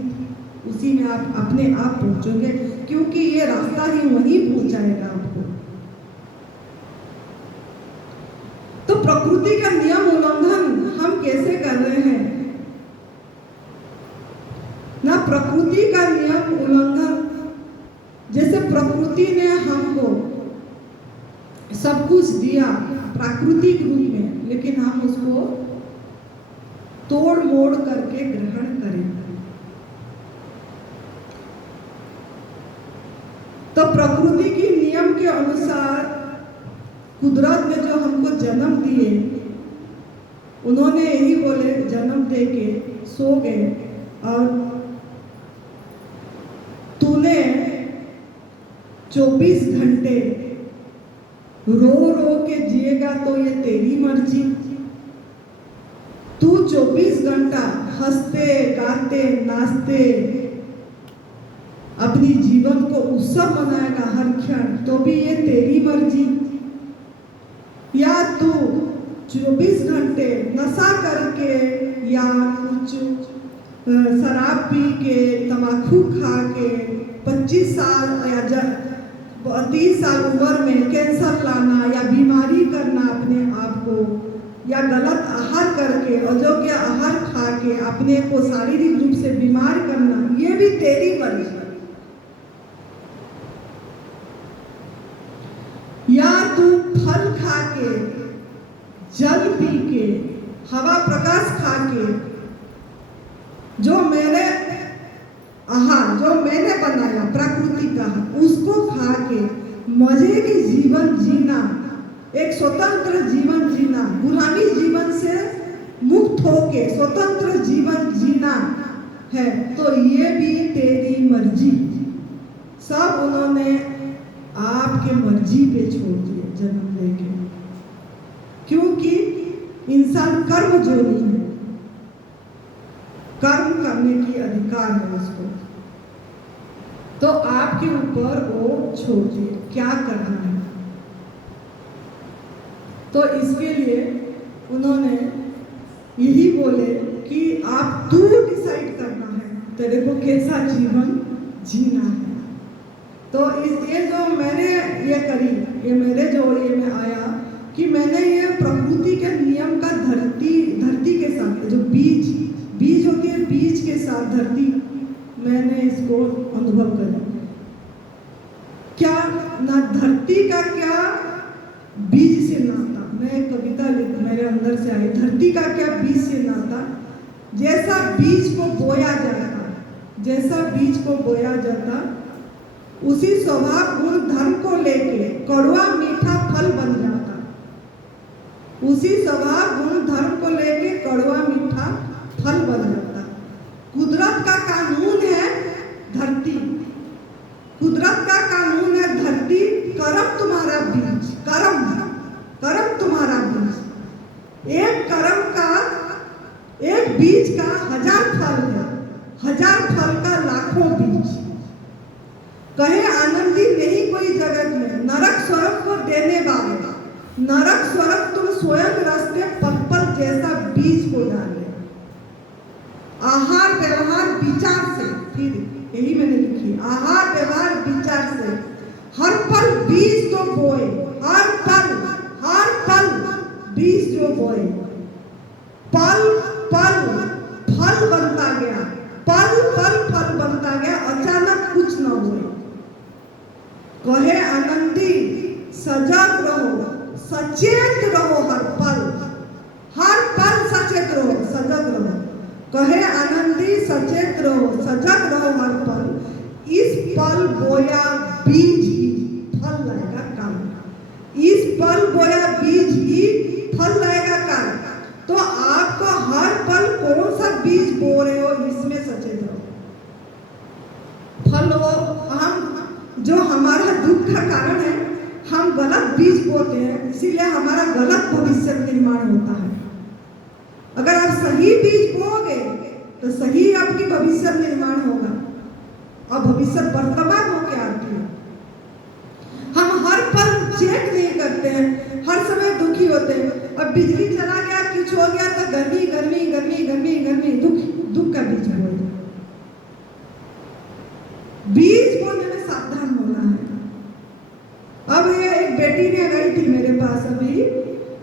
उसी में आप अपने आप पहुंचोगे, क्योंकि ये रास्ता ही वहीं पहुंचाएगा आपको। तो प्रकृति का नियम उल्लंघन हम कैसे कर रहे हैं ना? प्रकृति का नियम उल्लंघन, जैसे प्रकृति ने हमको सब कुछ दिया प्राकृतिक रूप में, लेकिन हम उसको तोड़ मोड़ करके ग्रहण करें। तो प्रकृति की नियम के अनुसार कुदरत ने जो हमको जन्म दिए, उन्होंने यही बोले, जन्म दे के सो गए और तूने 24 घंटे रो रो के जिएगा तो ये तेरी मर्जी। तू 24 घंटा हंसते गाते नाचते अपनी जीवन को उत्सव मनाएगा हर क्षण, तो भी ये तेरी मर्जी। या तू 24 घंटे नशा करके या कुछ शराब पी के, तम्बाकू खा के 25 साल या 30 साल उम्र में कैंसर लाना या बीमारी करना अपने आप को, या गलत आहार करके, अयोग्य आहार खा के अपने को शारीरिक रूप से बीमार करना, ये भी तेरी मर्जी। या तू फल खा के, जल पी के, हवा प्रकाश खा के, जो मेरे आहार जो मैंने बनाया प्रकृति का, उसको खा के मजे के जीवन जीना, एक स्वतंत्र जीवन जीना, गुलामी जीवन से मुक्त होके स्वतंत्र जीवन जीना है, तो ये भी तेरी मर्जी। सब उन्होंने आपके मर्जी पे छोड़ दिए जन्म लेके, क्योंकि इंसान कर्म जोनी है, कर्म करने की अधिकार है उसको। तो आपके ऊपर वो छोड़ दिए क्या करना है। तो इसके लिए उन्होंने यही बोले कि आप तू डिसाइड करना है तेरे को कैसा जीवन जीना है। तो ये जो मैंने ये करी, ये मेरे जो ये में आया कि मैंने ये प्रकृति के नियम का धरती के साथ, जो बीज होती है, बीज के साथ धरती, मैंने इसको अनुभव करा। क्या ना धरती का क्या बीज से नाता, मैं एक कविता मेरे अंदर से आई, धरती का क्या बीज से नाता। जैसा बीज को बोया जाता उसी स्वभाव गुण धर्म को लेके कड़वा मीठा फल बन जाता। उसी स्वभाव गुण धर्म को लेके कड़वा मीठा फल बन जाता। कुदरत का कानून है, धरती 1000 फल का लाखों बीज। कहे आनंदी नहीं कोई जगत में, नरक स्वर्ग को देने वाले, नरक स्वर्ग तुम स्वयं रास्ते पल पल जैसा बीज को डाले। आहार व्यवहार विचार से, फिर यही मैंने लिखी, आहार व्यवहार विचार से हर पल बीज तो बोए, हर पल बीज जो बोए, पल पल फल बनता गया, पल पल फल बनता गया, अचानक कुछ न हुए। कहे आनंदी सजग रहो, सचेत रहो, हर पल सचेत रहो, सजग रहो। कहे आनंदी सचेत रहो, सजग रहो हर पल। इस पल बोया बीज ही फल लाएगा कल, इस पल बोया बीज ही फल लाएगा कल। तो आपको हर पल कौन सा बीज बो रहे हो, इसमें सचेत रहो। फल हो, हम जो हमारा दुख का कारण है, हम गलत बीज बोते हैं, इसीलिए हमारा गलत भविष्य निर्माण होता है। अगर आप सही बीज बोओगे तो सही आपकी भविष्य निर्माण होगा, और भविष्य वर्तमान होकर आती है। हम हर पल चेक नहीं करते हैं, हर समय दुखी होते हैं। अब बिजली चला गया, कुछ हो गया तो गर्मी गर्मी गर्मी गर्मी गर्मी, दुख का बीज बोए। बीज बोने में सावधान होना है। अब ये एक बेटी ने गई थी मेरे पास अभी,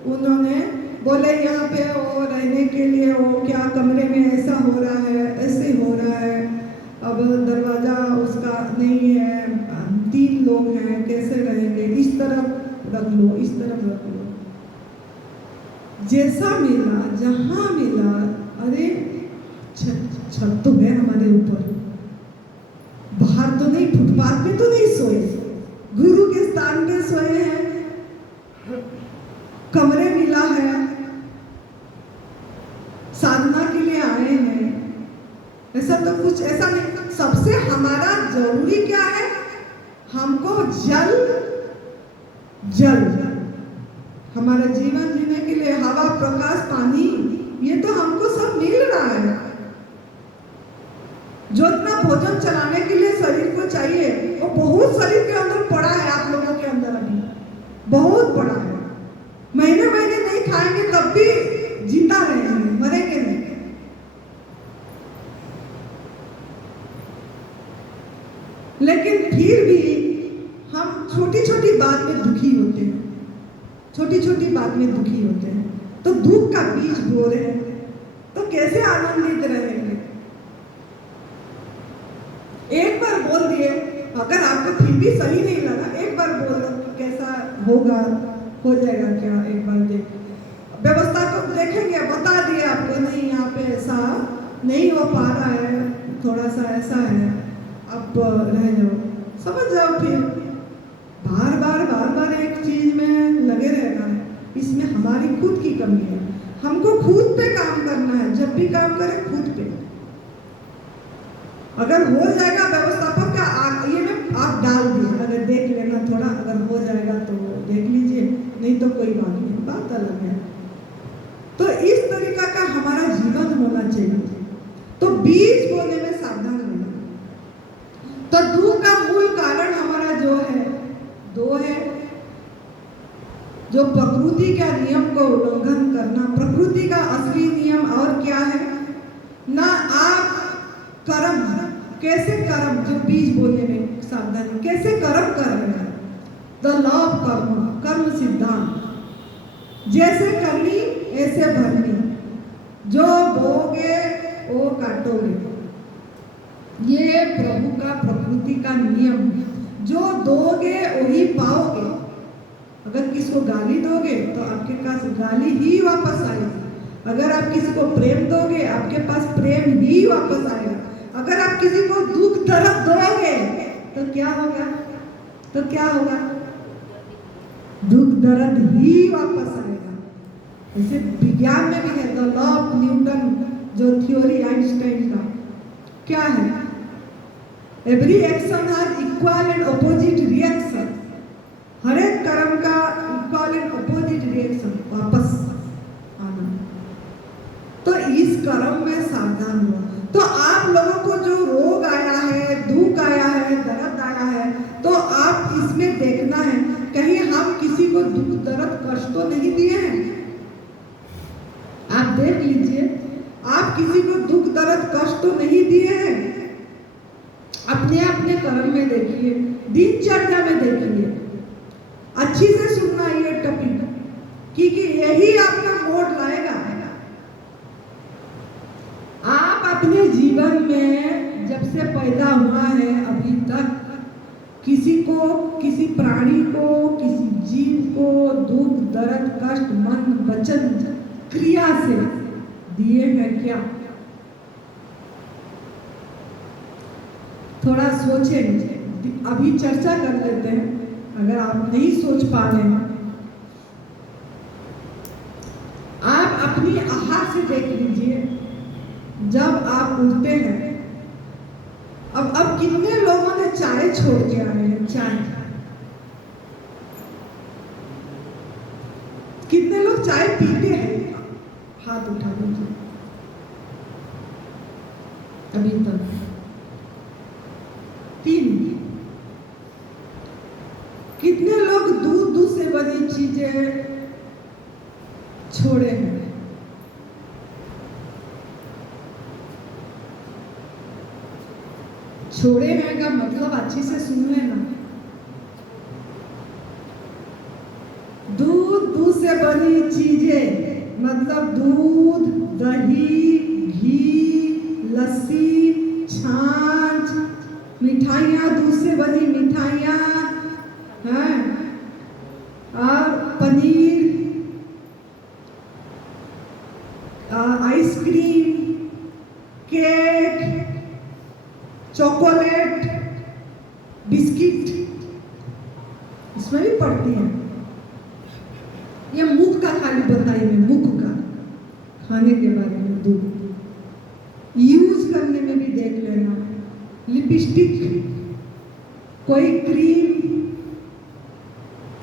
उन्होंने बोले यहाँ पे वो रहने के लिए वो क्या कमरे में ऐसा हो रहा है, ऐसे हो रहा है, अब दरवाजा उसका नहीं है, 3 लोग हैं, कैसे रहेंगे, इस तरफ रख लो, इस तरफ रख लो। जैसा मिला, जहां मिला, अरे छत तो है हमारे ऊपर, बाहर तो नहीं, फुटपाथ पे तो नहीं सोए, गुरु के स्थान पे सोए हैं, कमरे मिला है, साधना के लिए आए हैं, ऐसा तो कुछ ऐसा नहीं। सबसे हमारा जरूरी क्या है, हमको जल हमारा जीवन जीने के लिए हवा, प्रकाश, पानी, ये तो हमको सब मिल रहा है। जो इतना भोजन चलाने के लिए शरीर को चाहिए, वो बहुत शरीर के अंदर पड़ा है, आप लोगों के अंदर अभी बहुत पड़ा है। महीने महीने नहीं खाएंगे तब भी जिंदा रहेंगे, मरेंगे नहीं। लेकिन फिर भी हम छोटी छोटी बात में दुखी होते हैं, छोटी छोटी बात में दुखी होते हैं, तो दुख का बीज बो रहे हैं, तो कैसे आनंदित रहेंगे। एक बार बोल दिए, अगर आपको फिर भी सही नहीं लगा, एक बार बोल दो कैसा होगा, हो जाएगा क्या, एक बार देख व्यवस्था को देखेंगे, बता दिए आपको, नहीं यहाँ पे ऐसा नहीं हो पा रहा है, थोड़ा सा ऐसा है, आप रह जाओ, समझ जाओ। फिर बार बार एक चीज में लगे रहना है, इसमें हमारी खुद की कमी है, हमको खुद पे काम करना है। जब भी काम करें खुद पे, अगर हो जाएगा व्यवस्थापक का ये में आप डाल दिए, अगर देख लेना थोड़ा, अगर हो जाएगा तो देख लीजिए, नहीं तो कोई बात नहीं, बात अलग है। तो इस तरीका का हमारा जीवन होना चाहिए। तो बीज बोने में सावधान रहना। तो दुख का मूल कारण हमारा जो है, 2 है, जो प्रकृति का नियम को उल्लंघन करना। प्रकृति का असली नियम और क्या है ना, आप कर्म, कैसे कर्म, जो बीज बोलने में सावधान, कैसे कर्म कर रहे हैं। द लॉ ऑफ कर्म, कर्म सिद्धांत, जैसे करनी ऐसे भरनी, जो बोगे वो काटोगे, ये प्रभु का, प्रकृति का नियम। जो दोगे वही पाओगे। अगर किसको गाली दोगे तो आपके पास गाली ही वापस आएगी। अगर आप किसी को प्रेम दोगे, आपके पास प्रेम ही वापस आएगा। अगर आप किसी को दुख दर्द दोगे तो क्या होगा, तो क्या होगा, दुख दर्द ही वापस आएगा। जैसे विज्ञान में भी है, द लॉ ऑफ न्यूटन, जो थ्योरी आइंस्टाइन का, क्या है, every action has equal and opposite reaction. हर एक कर्म का इक्वल एंड अपोजिट रिएक्शन, वापस आना। तो इस कर्म में सावधान हुआ। तो आप लोगों को जो रोग आया है, दुख आया है, दर्द आया है, तो आप इसमें देखना है कहीं हम किसी को दुख दर्द कष्ट तो नहीं दिए हैं। आप देख लीजिए, आप किसी को दुख दर्द कष्ट तो नहीं दिए हैं। अपने अपने कर्म में देखिए, दिनचर्या में देखिए, अच्छी से सुनना ये टॉपिक, क्योंकि यही आपका मोड़ लाएगा। आप अपने जीवन में जब से पैदा हुआ है अभी तक किसी को, किसी प्राणी को, किसी जीव को दुख दर्द कष्ट मन वचन क्रिया से दिए हैं क्या? थोड़ा सोचें, अभी चर्चा कर लेते हैं। अगर आप नहीं सोच पा रहे हैं, आप अपनी आहार से देख लीजिए। जब आप उठते हैं, अब कितने लोगों ने चाय छोड़ के आए हैं? चाय, कितने लोग चाय पीते हैं? हाथ उठा लीजिए। अभी तक 3। कितने लोग दूध से बनी चीजें छोड़े हैं? छोड़े हैं का मतलब अच्छी से सुन लेना। दूध से बनी चीजें मतलब दूध, दही, घी, लस्सी, छाछ, मिठाइयाँ, दूध से बनी मिठाइयाँ हैं, और paneer, ice cream, cake, chocolate, biscuit, इसमें भी पड़ती है। ये मुख का खाली बताइए, मुख का खाने के बारे में। दूध यूज करने में भी देख लेना, लिपस्टिक, कोई क्रीम,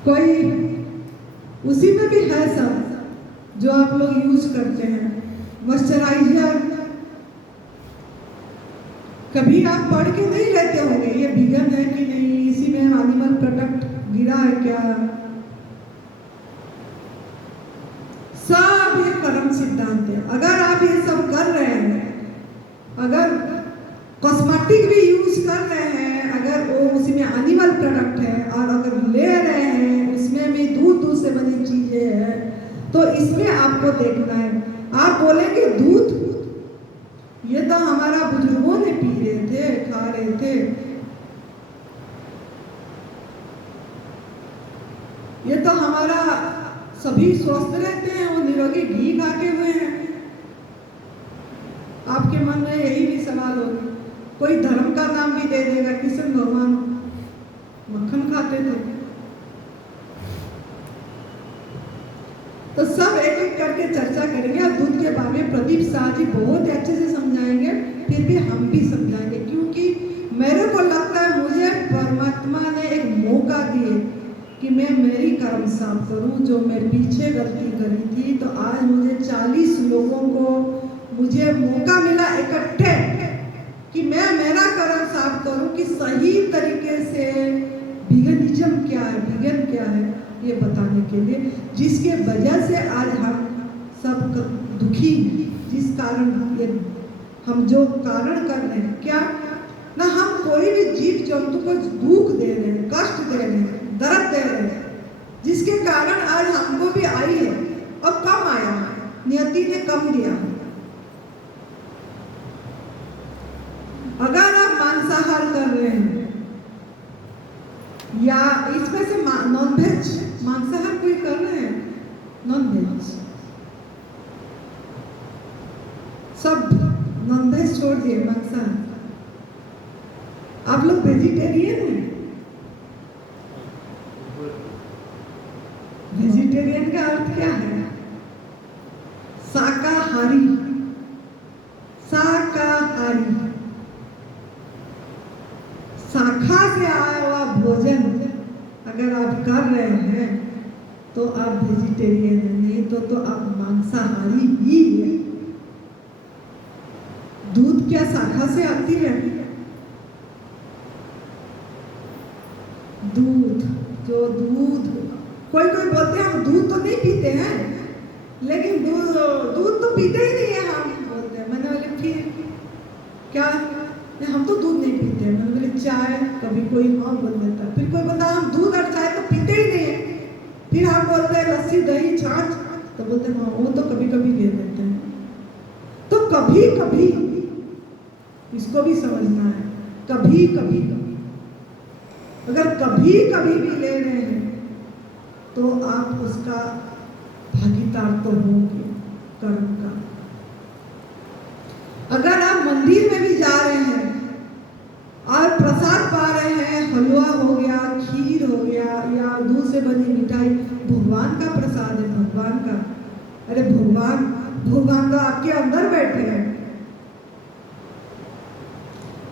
कोई उसी में भी है सब जो आप लोग यूज करते हैं। मॉइस्चराइजर, कभी आप पढ़ के नहीं लेते होंगे ये विगन है कि नहीं, इसी में एनिमल प्रोडक्ट गिरा है क्या? सब ये कर्म सिद्धांत है। अगर आप ये सब कर रहे हैं, अगर कॉस्मेटिक भी यूज कर रहे हैं, अगर वो उसी में एनिमल प्रोडक्ट है, और अगर ले रहे हैं उसमें भी दूध से बनी चीजें हैं, तो इसमें आपको देखना है। आप बोलेंगे दूध, ये तो हमारा बुजुर्गों ने पी रहे थे, खा रहे थे, ये तो हमारा सभी स्वस्थ रहते हैं, वो निरोगी घी खा के हुए हैं। आपके मन में यही भी सवाल होगा। कोई धर्म का नाम भी दे देगा, कृष्ण भगवान मक्खन खाते थे। तो सब एक एक करके चर्चा करेंगे। और दूध के बारे में प्रदीप शाह जी बहुत अच्छे से समझाएंगे, फिर भी हम भी समझाएंगे, क्योंकि मेरे को लगता है मुझे परमात्मा ने एक मौका दिए कि मैं मेरी कर्म साफ करूं, जो मैं पीछे गलती करी थी। तो आज मुझे 40 लोगों को मुझे मौका मिला इकट्ठे कि मैं मेरा कर्म साफ करूं, कि सही तरीके से विगनिज्म क्या है, विगन क्या है, ये बताने के लिए, जिसके वजह से आज हम सब दुखी, जिस कारण ये हम जो कारण कर रहे हैं, क्या ना हम कोई भी जीव जंतु को दुख दे रहे हैं, कष्ट दे रहे हैं, दर्द दे रहे हैं, जिसके कारण आज हमको भी आई है। और कम आया है, नियति ने कम दिया। अगर आप मांसाहार कर रहे हैं या इसमें से नॉनवेज, मांसाहार कोई कर रहे हैं, नॉनवेज, सब नॉनवेज छोड़ दिए, मांसाहार। आप लोग वेजिटेरियन हैं? वेजिटेरियन का अर्थ क्या है? शाकाहारी, शाकाहारी, शाखा से आया हुआ भोजन अगर आप कर रहे हैं तो आप वेजिटेरियन हैं, नहीं तो आप मांसाहारी ही हैं। दूध क्या शाखा से आती है। दूध, जो दूध, कोई कोई बोलते हैं हम दूध तो नहीं पीते हैं, लेकिन दूध तो पीते ही नहीं है हम, बोलते हैं। मैंने बोले फिर क्या, हम तो दूध नहीं पीते। मैंने बोले चाय, कभी कोई हाँ बोल देता, फिर कोई बता हम दूध और चाय तो पीते ही नहीं है। फिर हम बोलते हैं लस्सी दही छाछ, तो बोलते हैं हाँ वो तो कभी कभी ले लेते हैं। तो कभी कभी, इसको भी समझना है, कभी कभी, अगर कभी कभी भी ले रहे हैं तो आप उसका भागीदार तो होंगे कर्म का। अगर आप मंदिर में भी जा रहे हैं और प्रसाद पा रहे हैं, हलवा हो गया, खीर हो गया, या दूध से बनी मिठाई, भगवान का प्रसाद है, भगवान का। अरे भगवान तो आपके अंदर बैठे हैं,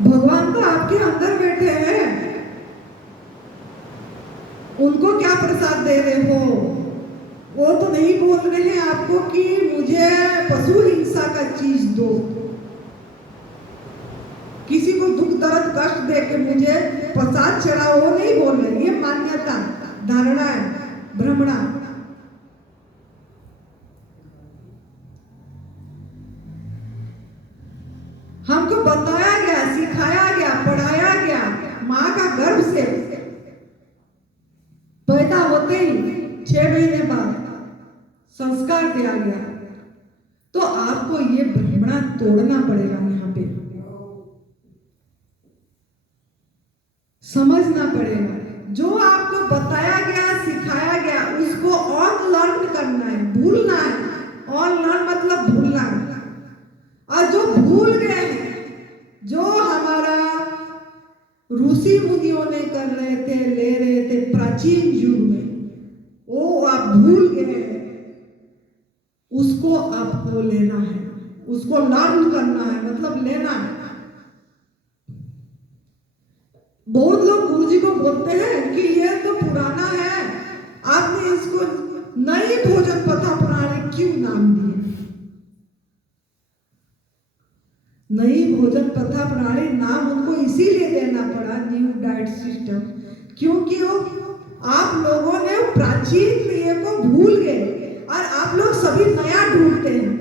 भगवान तो आपके अंदर बैठे हैं। उनको क्या प्रसाद दे रहे हो? वो तो नहीं बोल रहे हैं आपको कि मुझे पशु हिंसा का चीज दो, किसी को दुख दर्द कष्ट दे के मुझे प्रसाद चढ़ाओ, वो नहीं बोल रहे। ये मान्यता, धारणा है, भ्रमणा। हमको बताया गया, सिखाया गया, पढ़ाया गया, माँ का गर्भ से पैदा होते ही 6 महीने बाद संस्कार दिया गया। तो आपको ये भ्रमणा तोड़ना पड़ेगा, यहाँ पे समझना पड़ेगा। जो आपको बताया गया, सिखाया गया, उसको ऑन लर्न करना है, भूलना है। ऑन लर्न मतलब भूलना है। और जो भूल गए हैं, जो हमारा ऋषि मुनियों ने कर रहे थे, ले रहे थे प्राचीन युग में, वो आप भूल गए हैं, उसको आपको लेना है, उसको लर्न करना है, मतलब लेना है। बहुत लोग गुरुजी को बोलते हैं कि ये तो पुराना है, आपने इसको नई भोजन पथा प्रणाली क्यों नाम दिए? नई भोजन पथा प्रणाली नाम उनको इसीलिए देना पड़ा, न्यू डाइट सिस्टम, क्योंकि वो आप लोगों ने प्राचीन क्रिया को भूल गए और आप लोग सभी नया ढूंढते हैं।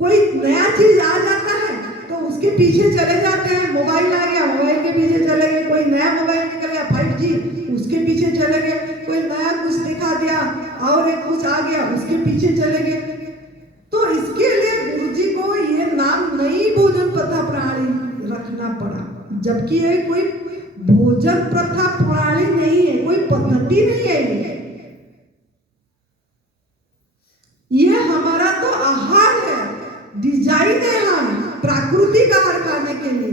कोई नया चीज आ जाता है तो उसके पीछे चले जाते हैं। मोबाइल आ गया, मोबाइल के पीछे चले गए। कोई नया मोबाइल निकल गया 5G, उसके पीछे चले गए। कोई नया कुछ दिखा दिया और एक कुछ आ गया, उसके पीछे चले गए। तो इसके लिए गुरुजी को ये नाम नई भोजन प्रथा प्रणाली रखना पड़ा, जबकि ये कोई भोजन प्रथा प्रणाली नहीं है, कोई पद्धति नहीं है। ये हमारा तो आहार है, डिजाइन है। हम प्राकृतिक आहार खाने के लिए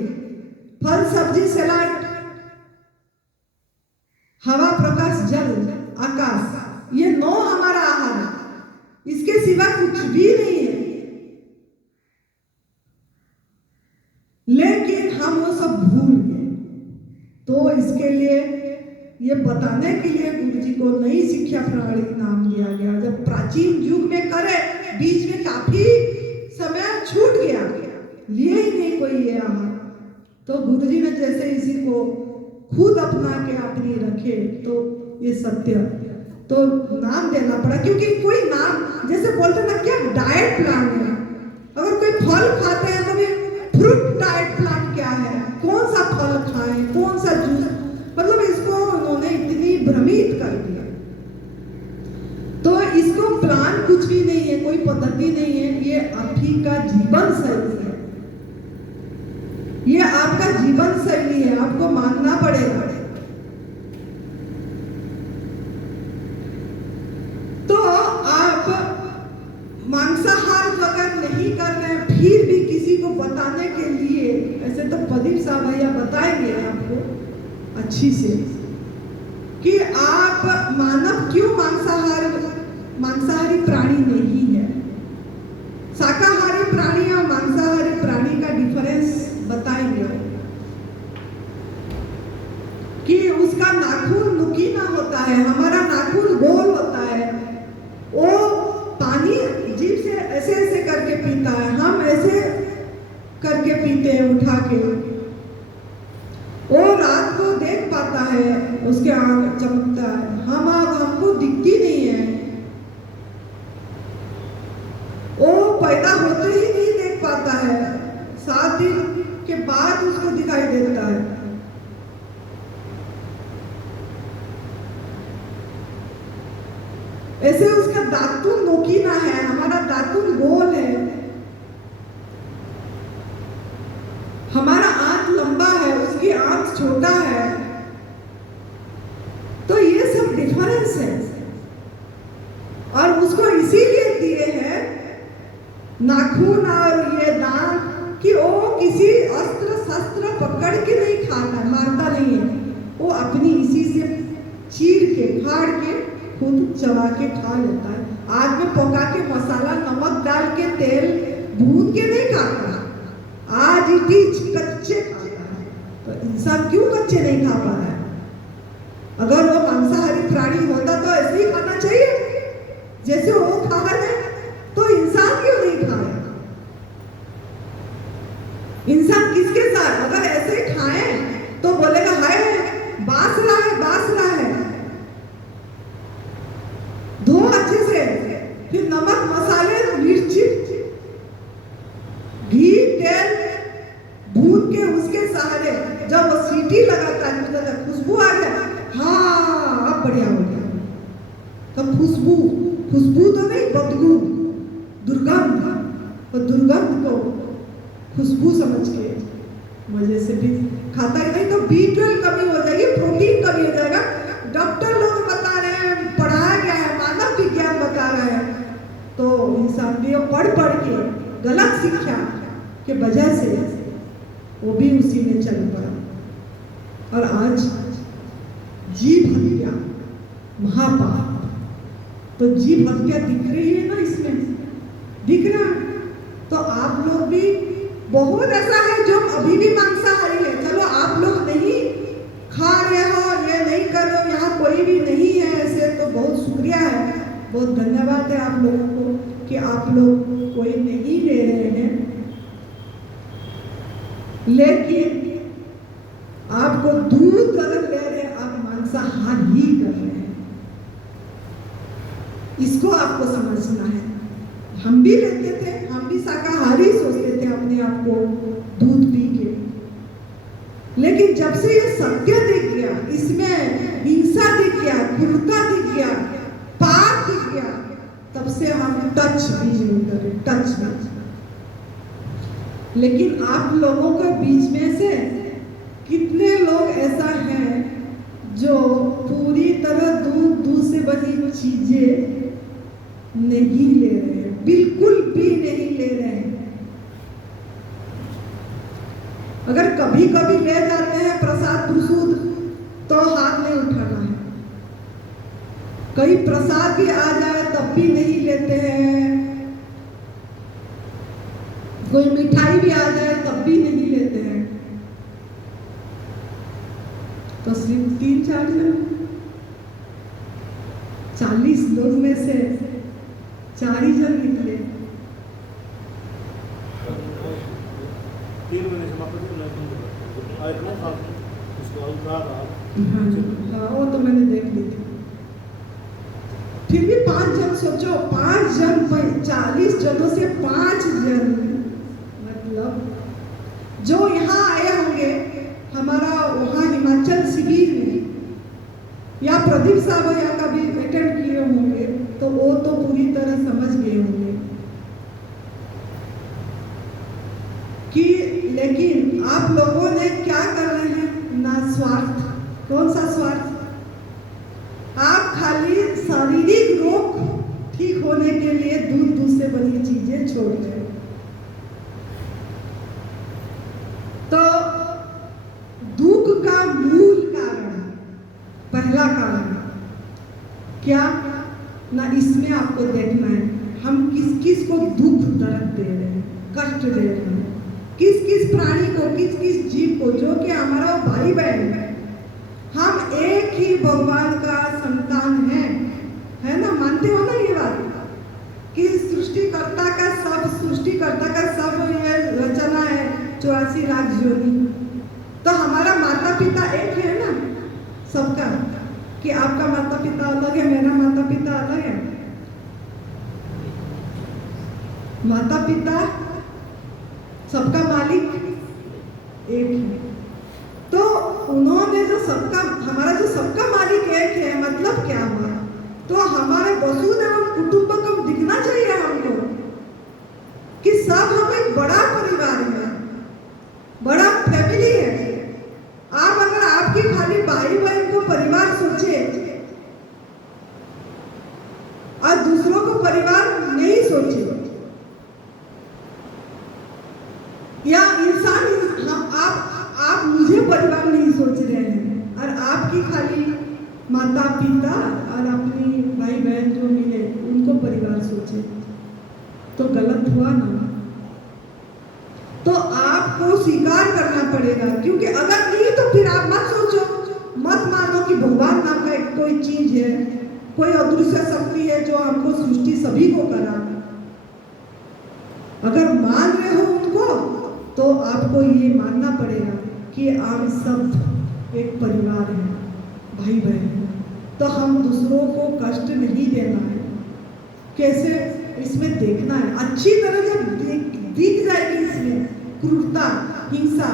फल सब्जी सलाद, हवा प्रकाश जल आकाश, ये 9 हमारा आहार है। इसके सिवा कुछ भी नहीं है। लेकिन हम वो सब भूल गए। तो इसके लिए ये बताने के लिए गुरुजी को नई शिक्षा प्रणाली नाम दिया गया। जब प्राचीन युग में करे, बीच में काफी समय छूट गया, लिए ही नहीं कोई ये आहार। तो गुरुजी ने जैसे इसी को खुद अपना के अपनी रखे, तो ये सत्य, तो नाम देना पड़ा। क्योंकि कोई नाम, जैसे बोलते ना क्या डाइट प्लान है, अगर कोई फल खाते हैं तो भी फ्रूट डाइट प्लान क्या है, कौन सा फल खाएं, कौन सा जूस, मतलब इसको उन्होंने इतनी भ्रमित कर दिया। तो इसको प्लान कुछ भी नहीं है, कोई पद्धति नहीं है, ये आप ही का जीवन शैली है। ये आपका जीवन शैली है, आपको मानना पड़ेगा। तो आप मांसाहार अगर नहीं कर रहे हैं, फिर भी किसी को बताने के लिए, ऐसे तो प्रदीप साहब भैया बताएंगे आपको अच्छी से कि आप मानव क्यों मांसाहारी प्राणी नहीं है। शाकाहारी प्राणी और मांसाहारी प्राणी का डिफरेंस बताएंगे कि उसका नाखून नुकीला होता है, हमारा नाखून गोल होता है। वो पानी जीभ से ऐसे ऐसे करके पीता है, हम ऐसे करके पीते हैं, उठा पाता है, उसके आँख चमकता है, हमको दिखती नहीं है। वो पैदा होते ही नहीं देख पाता है, 7 दिन के बाद उसको दिखाई देता है। ऐसे उसका दातुन नोकीला है, हमारा दातुन गोल है, हमारा आंख लंबा है, उसकी आंख छोटा है। तो ये सब डिफरेंस है और उसको इसीलिए दिए हैं नाखून और ये दांत कि वो किसी अस्त्र शस्त्र पकड़ के नहीं खाता, मारता नहीं है, वो अपनी इसी से चीर के फाड़ के खुद चबा के खा लेता है। आग में पका के मसाला नमक डाल के तेल भून के नहीं खाता, आज इतनी कच्चे खाता है। तो इंसान क्यों कच्चे नहीं खा पा रहा है? अगर वो मांसाहारी प्राणी होता तो ऐसे ही खाना चाहिए जैसे वो खा रहे हैं, तो इंसान क्यों नहीं खाए? इंसान किसके साथ अगर ऐसे ही खाए तो बोलेगा हाय बास रहा है, बास रहा है। धो अच्छे से, फिर नमक मसाले मिर्ची घी तेल भून के उसके सहारे जब वो सीटी लगाता है तो खुशबू आ जाए, हाँ अब बढ़िया हो गया। तो खुशबू तो नहीं, बदबू, दुर्गंध, और दुर्गंध को खुशबू समझ के मजे से भी खाता है। नहीं तो B12 कमी हो जाएगी, प्रोटीन कमी हो जाएगा। डॉक्टर लोग बता रहे हैं, पढ़ाया गया है, मानव विज्ञान बता रहा है। तो इंसान भी पढ़ के गलत शिक्षा के वजह से वो भी उसी में चल पड़ा। और आज जीव हत्या महापाप, तो जीव हत्या दिख रही है ना, इसमें दिख रहा है। तो आप लोग भी बहुत ऐसा है जो अभी भी मांसाहारी है, चलो आप लोग नहीं खा रहे हो, ये नहीं कर रहे हो, यहाँ कोई भी नहीं है ऐसे, तो बहुत शुक्रिया है, बहुत धन्यवाद है आप लोगों को कि आप लोग कोई नहीं ले रहे हैं। लेकिन आपको दूध अगर ले रहे हैं, आप मांसाहार ही कर रहे हैं, इसको आपको समझना है। हम भी लेते थे, हम भी शाकाहारी सोचते थे अपने आप को दूध पी के, लेकिन जब से ये सत्य दिख गया, इसमें हिंसा दिख गया, क्रूरता दिख गया, पाप दिख गया, तब से हम टच भी नहीं कर रहे, टच भी। लेकिन आप लोगों के बीच में से कितने लोग ऐसा हैं जो पूरी तरह दूध से बनी चीजें नहीं ले रहे हैं, बिल्कुल भी नहीं ले रहे हैं। अगर कभी कभी ले जाते हैं प्रसाद प्रसूद तो हाथ नहीं उठाना है, कहीं प्रसाद भी आ जाए तब भी नहीं लेते हैं, कोई मिठाई भी आ जाए तब भी नहीं लेते हैं। तो सिर्फ 3-4 जन, 40 लोग में से 4 ही जन निकले। हाँ, वो तो मैंने देख ली थी। फिर भी 5 जन, सोचो 5 जन, 40 जनों से 5 जन, मतलब जो यहाँ आए होंगे हमारा वहाँ हिमाचल शिविर में, या प्रदीप साहब यहाँ का भी अटेंड किए होंगे, तो वो तो पूरी तरह समझ गए होंगे कि लेकिन आप लोगों ने क्या कर रहे हैं ना, स्वार्थ। कौन सा स्वार्थ? आप खाली शारीरिक रोग ठीक होने के लिए दूध से बनी चीजें छोड़ रहे हैं। तो दुख का मूल कारण, पहला कारण क्या ना, इसमें आपको देखना है हम किस किस को दुख दर्द दे रहे हैं, कष्ट दे रहे हैं, किस किस प्राणी को, किस किस जीव को, जो कि हमारा भाई बहन है। हम एक ही भगवान का संतान है ना, मानते हो ना ये बात कि सृष्टिकर्ता का सब ये रचना है 84 लाख योनि। तो हमारा माता पिता एक है ना, कि आपका माता पिता अलग है, मेरा माता पिता अलग है। माता पिता सबका मालिक एक है। तो उन्होंने जो सबका, हमारा जो सबका मालिक एक है, मतलब क्या हुआ? तो हमारे वसुधैव कुटुंबकम दिखना चाहिए हमको कि सब हम एक बड़ा परिवार है, बड़ा फैमिली है। आप अगर आपकी खाली भाई बहन को परिवार सोचे और दूसरों को परिवार नहीं सोचे, या इंसान आप मुझे परिवार नहीं सोच रहे हैं और आपकी खाली माता पिता और अपनी भाई बहन जो मिले उनको परिवार सोचे, तो गलत हुआ ना। तो आपको स्वीकार करना पड़ेगा, क्योंकि अगर नहीं तो फिर आप मत सोचो, मत मानो कि भगवान नाम का एक कोई चीज है, कोई अदृश्य शक्ति है जो हमको सृष्टि सभी को करा। अगर मान रहे हो उनको तो आपको ये मानना पड़ेगा कि हम सब एक परिवार हैं, भाई बहन हैं। तो हम दूसरों को कष्ट नहीं देना है, कैसे इसमें देखना है। अच्छी तरह जब दिख जाएगी इसमें क्रूरता, हिंसा,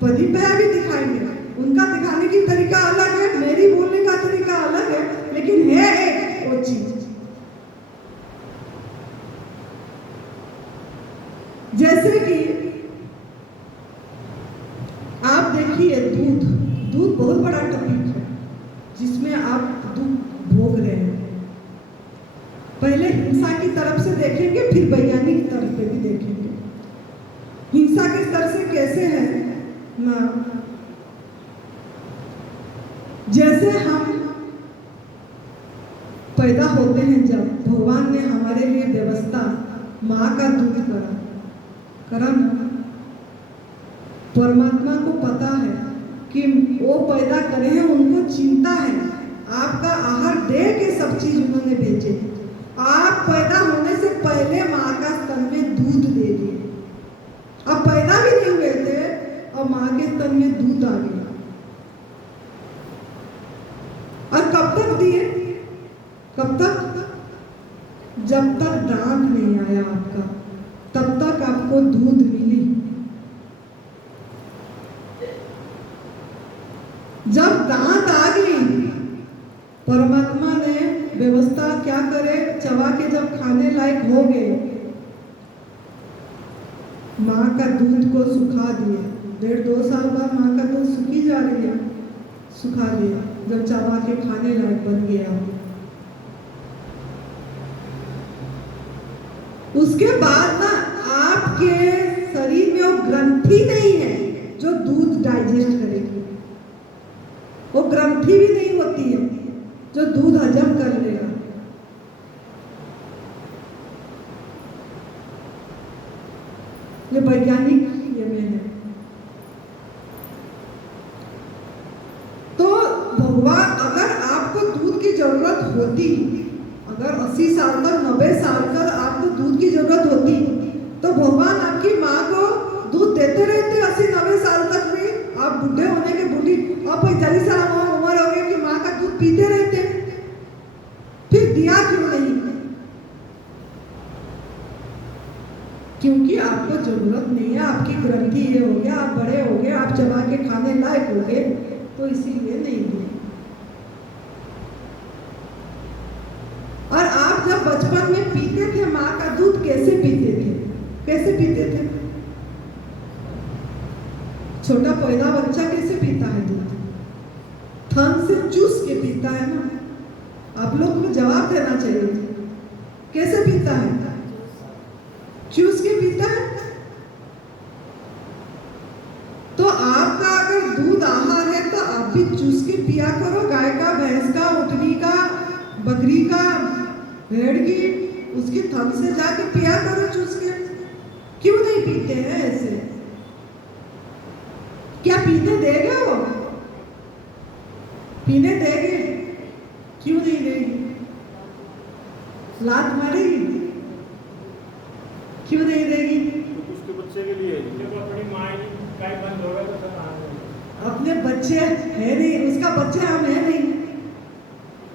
परिभय भी दिखाएंगे। उनका दिखाने की तरीका अलग है, मेरी बोलने का तरीका अलग है, लेकिन है एक वो चीज। जैसे कि आप देखिए दूध बहुत बड़ा टॉपिक है जिसमें आप दुख भोग रहे हैं। पहले हिंसा की तरफ से देखेंगे, फिर वैज्ञानिक तरफ पे भी देखेंगे। हिंसा के स्तर से कैसे है ना, जैसे हम पैदा होते हैं, जब भगवान ने हमारे लिए व्यवस्था माँ का दूध करा ना। परमात्मा को पता है कि वो पैदा करे हैं, उनको चिंता है, आपका आहार दे के सब चीज उन्होंने भेजे। आप पैदा होने से पहले माँ का स्तन में दूध दे दिए, अब पैदा भी नहीं हुए थे और माँ के स्तन में दूध आ गया। और कब तक दिए? कब तक? जब तक दांत नहीं आया आपका, तब तक आपको दूध मिली। जब दांत आ गई, परमात्मा ने व्यवस्था क्या करे, चबा के जब खाने लायक हो गए, माँ का दूध को सुखा दिया। 1.5-2 साल बाद माँ का दूध सूखी जा रही है, सुखा दिया जब चबा के खाने लायक बन गया। उसके बाद ना आपके शरीर में वो ग्रंथि नहीं है जो दूध डाइजेस्ट करेगी, वो ग्रंथि भी नहीं होती है जो दूध हजम कर लेगा। ये वैज्ञानिक ये में है। तो भगवान, अगर आपको दूध की जरूरत होती, अगर 80 साल तक 90 साल तक आपको दूध की जरूरत होती, तो भगवान आपकी माँ को दूध देते रहते 80-90 साल तक भी। आप बुढ़े होने के बूढ़ी, अब 45 साल उम्र हो गई कि माँ का दूध पीते रहते, फिर दिया क्यों नहीं? क्योंकि आपको जरूरत नहीं है, आपकी ग्रंथि ये हो गया, आप बड़े हो गए, आप चबा के खाने लायक हो गए, तो इसीलिए नहीं दिए। और आप जब बचपन में पीते थे माँ का दूध, कैसे पीते थे? कैसे पीते थे? छोटा पैदा बच्चा कैसे पीता है दूध? थन से चूस के पीता है ना। आप लोग को जवाब देना चाहिए, कैसे पीता है? चूस के पीता है। तो आपका अगर दूध आहार है तो आप भी चूस के पिया करो। गाय का, भैंस का, ऊँटनी का, बकरी का, भेड़ की, उसकी थन से जाके पिया करो चूस के। क्यों नहीं पीते हैं ऐसे? क्या पीने देगा वो? पीने देंगे? क्यों नहीं देगी? लात मारेगी? क्यों नहीं देगी? उसके बच्चे के लिए अपनी माँ का बंद होगा तो सब अपने बच्चे है नहीं, उसका बच्चे हम है नहीं,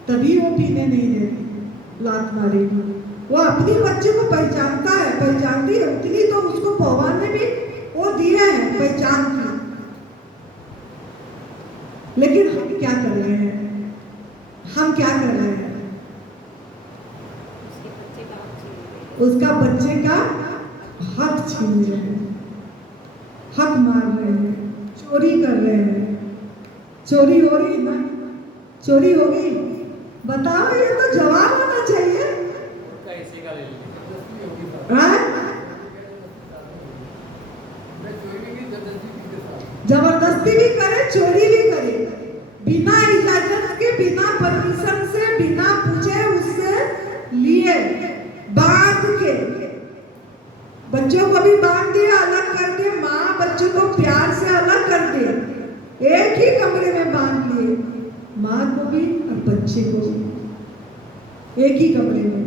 तभी वो पीने नहीं देती, लात मारेगी। वो अपनी बच्चे को पहचानता है, पहचानती है उतनी, तो उसको भगवान ने भी वो दिए हैं पहचान की। लेकिन हम क्या कर रहे हैं, हम क्या कर रहे हैं, उसका बच्चे का हक छीन रहे हैं, हक मार रहे हैं, चोरी कर रहे हैं। चोरी हो रही ना, चोरी हो गई, बताओ, ये तो जवाब होना चाहिए। जबरदस्ती भी करे, चोरी भी करे, बिना इजाजत के, बिना परमिशन से, बिना पूछे उससे लिए, बांध के। बच्चों को भी बांध दिया, अलग करके, माँ बच्चों को प्यार से अलग कर दिया, एक ही कमरे में बांध लिए, माँ को भी और बच्चे को भी एक ही कमरे में।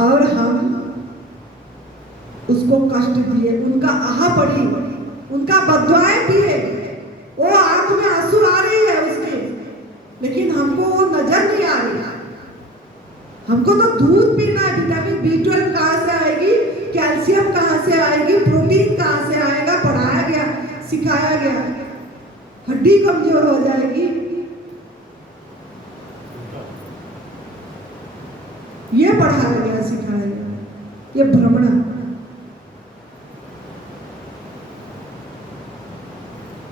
और हम उसको कष्ट दिए, उनका आहा पड़ी, उनका बददुआएं दिए, वो आंख में आंसू आ रही है उसके, लेकिन हमको वो नजर नहीं आ रही। हमको तो दूध पीना है, विटामिन B12 कहाँ से आएगी, कैल्शियम कहाँ से आएगी, प्रोटीन कहाँ से आएगा, पढ़ाया गया, सिखाया गया। हड्डी कमजोर हो जाएगी, ये पढ़ाया गया, सिखाया गया, ये भ्रमण।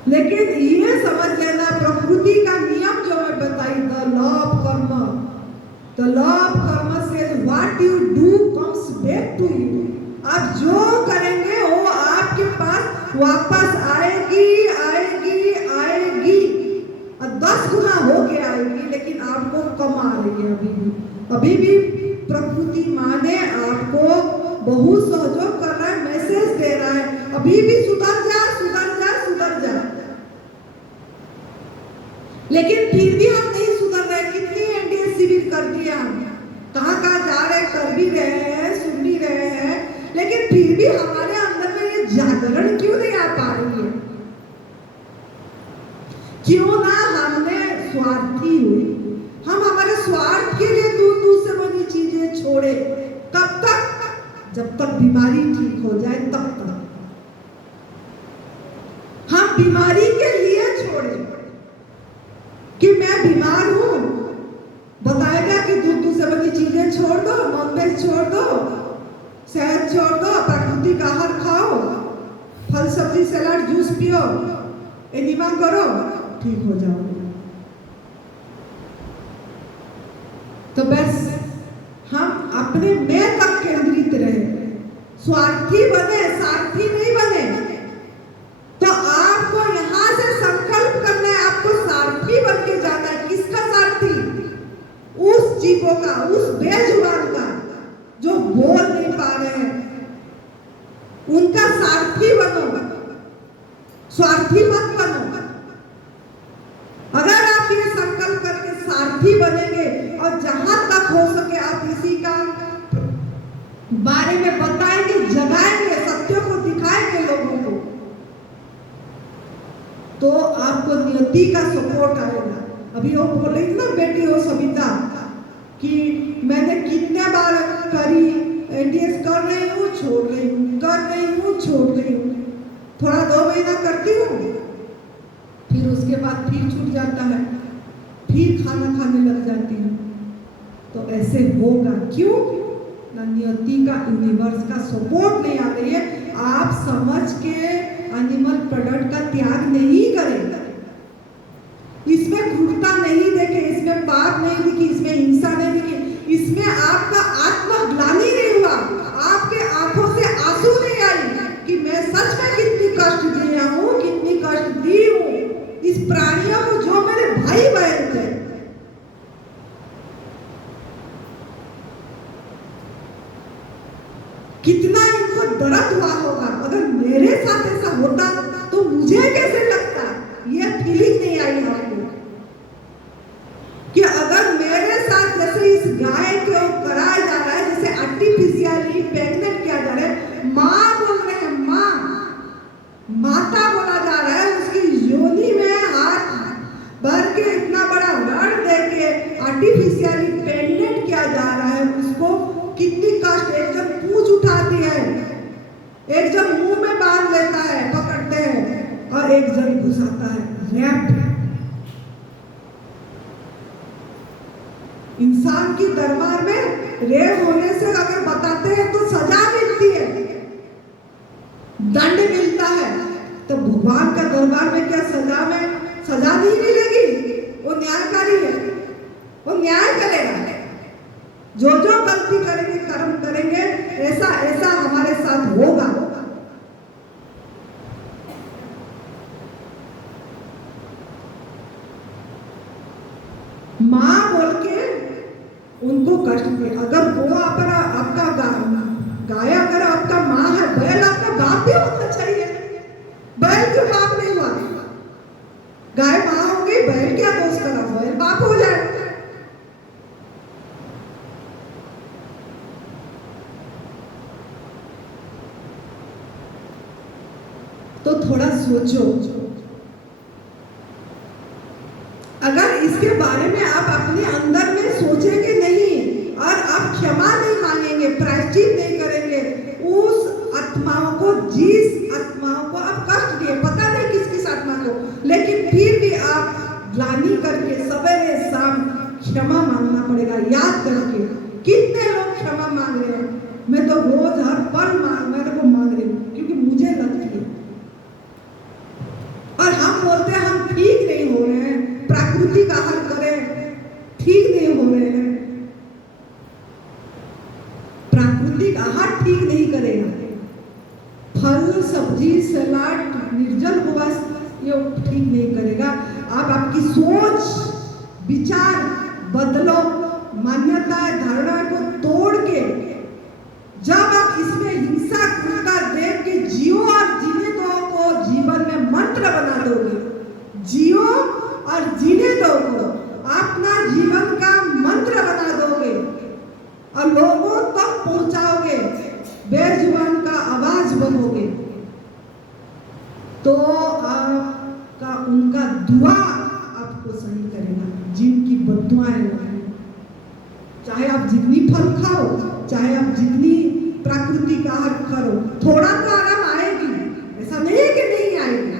लेकिन ये समझ लेना, प्रकृति का नियम जो मैं बताई, the law of karma, the law of karma says what you do comes back to you. आप जो करेंगे वो आपके पास वापस आएगी, आएगी, आएगी, और 10 गुना हो के आएगी, लेकिन आपको कम आ रही है। अभी भी प्रकृति माँ ने आपको बहुत सहयोग कर रहा है, मैसेज दे रहा है, अभी भी सुधर जा, सुधर जा, सुधर जा। लेकिन फिर भी हम नहीं सुधर रहे। कितनी एनडीए शिविर कर दिया, हम कहाँ कहाँ जा रहे, कर भी रहे हैं, सुन भी रहे हैं, लेकिन फिर भी हमारे अंदर में ये जागरण क्यों नहीं आ पा रही है? क्यों ना हमने स्वार्थी हुए, हम हमारे स्वार्थ के लिए दूर दूर से बनी चीजें छोड़े। कब तक? जब तक बीमारी ठीक हो जाए, तब तक हम बीमारी के लिए छोड़े कि मैं बीमार हूं, बताएगा कि दूध दूध से बनी चीजें छोड़ दो, नॉनवेज छोड़ दो, शहद छोड़ दो, प्राकृतिक आहार खाओ, फल सब्जी सलाद जूस पियो, एनिमा करो, ठीक हो जाओ। तो बस हम अपने मैं तक केंद्रित रहे, स्वार्थी बने, सारथी नहीं बने। तो आपको यहां से संकल्प करना है, आपको सारथी बन के जाना है। किसका सारथी? उस जीवों का, उस बेजुबान का जो बोल नहीं पा रहे हैं, उनका सारथी बनो, स्वार्थी मत बनो। अगर आप ये संकल्प करके सारथी बनेंगे और जहां तक हो सके आप इसी का बारे में बताएंगे, जगाएंगे, सत्यों को दिखाएंगे लोगों को, तो आपको नियति का सपोर्ट आएगा। अभी वो बोल रही थी ना बेटी, वो सविता, कि मैंने कितने बार करी, एनडीएस कर रही हूँ, छोड़ रही हूँ, कर रही हूँ, छोड़ रही हूँ, थोड़ा 2 महीना करती हूँ, फिर उसके बाद फिर छूट जाता है, फिर खाना खाने लग जाती हूँ। तो ऐसे होगा क्यों? ना नियति का, यूनिवर्स का सपोर्ट नहीं आ रही है। आप समझ के एनिमल प्रोडक्ट का त्याग नहीं करें, इसमें क्रूरता नहीं देखे, इसमें पाप नहीं दिखी, इसमें हिंसा नहीं दिखी, इसमें आपका आत्मग्लानि नहीं हुआ, आपके आंखों से आंसू नहीं आई कि मैं सच में कितनी कष्ट दिया हूँ, कितनी कष्ट दी हूँ इस प्राणियों को जो मेरे भाई बहन थे। कितना इनको दर्द हुआ होगा। अगर मेरे साथ ऐसा होता तो मुझे कैसे लगता, ये फीलिंग नहीं आई हमको कि अगर मेरे साथ जैसे इस गाय को कराया जा रहा है, जैसे आर्टिफिशियली प्रेग्नेंट किया जा रहा है, माँ बोल रहे हैं, माँ, माता बोला जा रहा है, उसकी योनि में हाथ और एक जन घुसाता है रैप। इंसान की दरबार में रेप होने से अगर बताते हैं तो सजा मिलती है, दंड मिलता है। तो भगवान का दरबार में क्या सजा नहीं मिलेगी? वो न्यायकारी है, वो न्याय करेगा। जो गलती करेंगे, कर्म करेंगे, ऐसा हमारे साथ होगा। माँ बोल के उनको कष्ट दे। अगर वो आपका गाय अगर आपका माँ है, बैल आपका बाप भी होना चाहिए। बैल क्यों बाप नहीं हुआ? गाय माँ हो गई, बैल क्या दोष करा? बैल बाप हो जाए। तो थोड़ा सोचो, अगर इसके बारे में आप अपने अंदर में सोचेंगे नहीं और आप क्षमा नहीं मांगेंगे, प्रायश्चित नहीं करेंगे, उस आत्माओं को, जिस आत्माओं को आप कष्ट दिए, पता नहीं किस आत्मा को, लेकिन फिर भी आप ग्लानि करके सवेरे शाम क्षमा मांगना पड़ेगा। याद करके कितने लोग क्षमा मांग रहे हैं? मैं तो रोज हर पल मेरे को मांग रही हूँ, क्योंकि मुझे लगती है। और हम बोलते हैं हम ठीक नहीं हो रहे हैं, प्राकृतिक आहार करें, ठीक नहीं हो रहे हैं। प्राकृतिक आहार ठीक नहीं करेगा, फल सब्जी सलाद निर्जल उपवास ये ठीक नहीं करेगा। आप आपकी सोच विचार बदलो, मान्यता धारणा को तोड़ के जब आप इसमें हिंसा क्रूरता देख के जियो और जीने दो को जीवन में मंत्र बना दोगे, जियो और जीने दो को अपना जीवन का मंत्र बना दोगे और लोगों तक पहुंचाओगे, बेजुबान का आवाज बनोगे, तो आपका उनका दुआ आपको सही करेगा। जिनकी बद्दुआएं, चाहे आप जितनी फल खाओ, चाहे आप जितनी प्राकृतिक आहार करो, थोड़ा तो आराम आएगी, ऐसा नहीं है कि नहीं आएगी,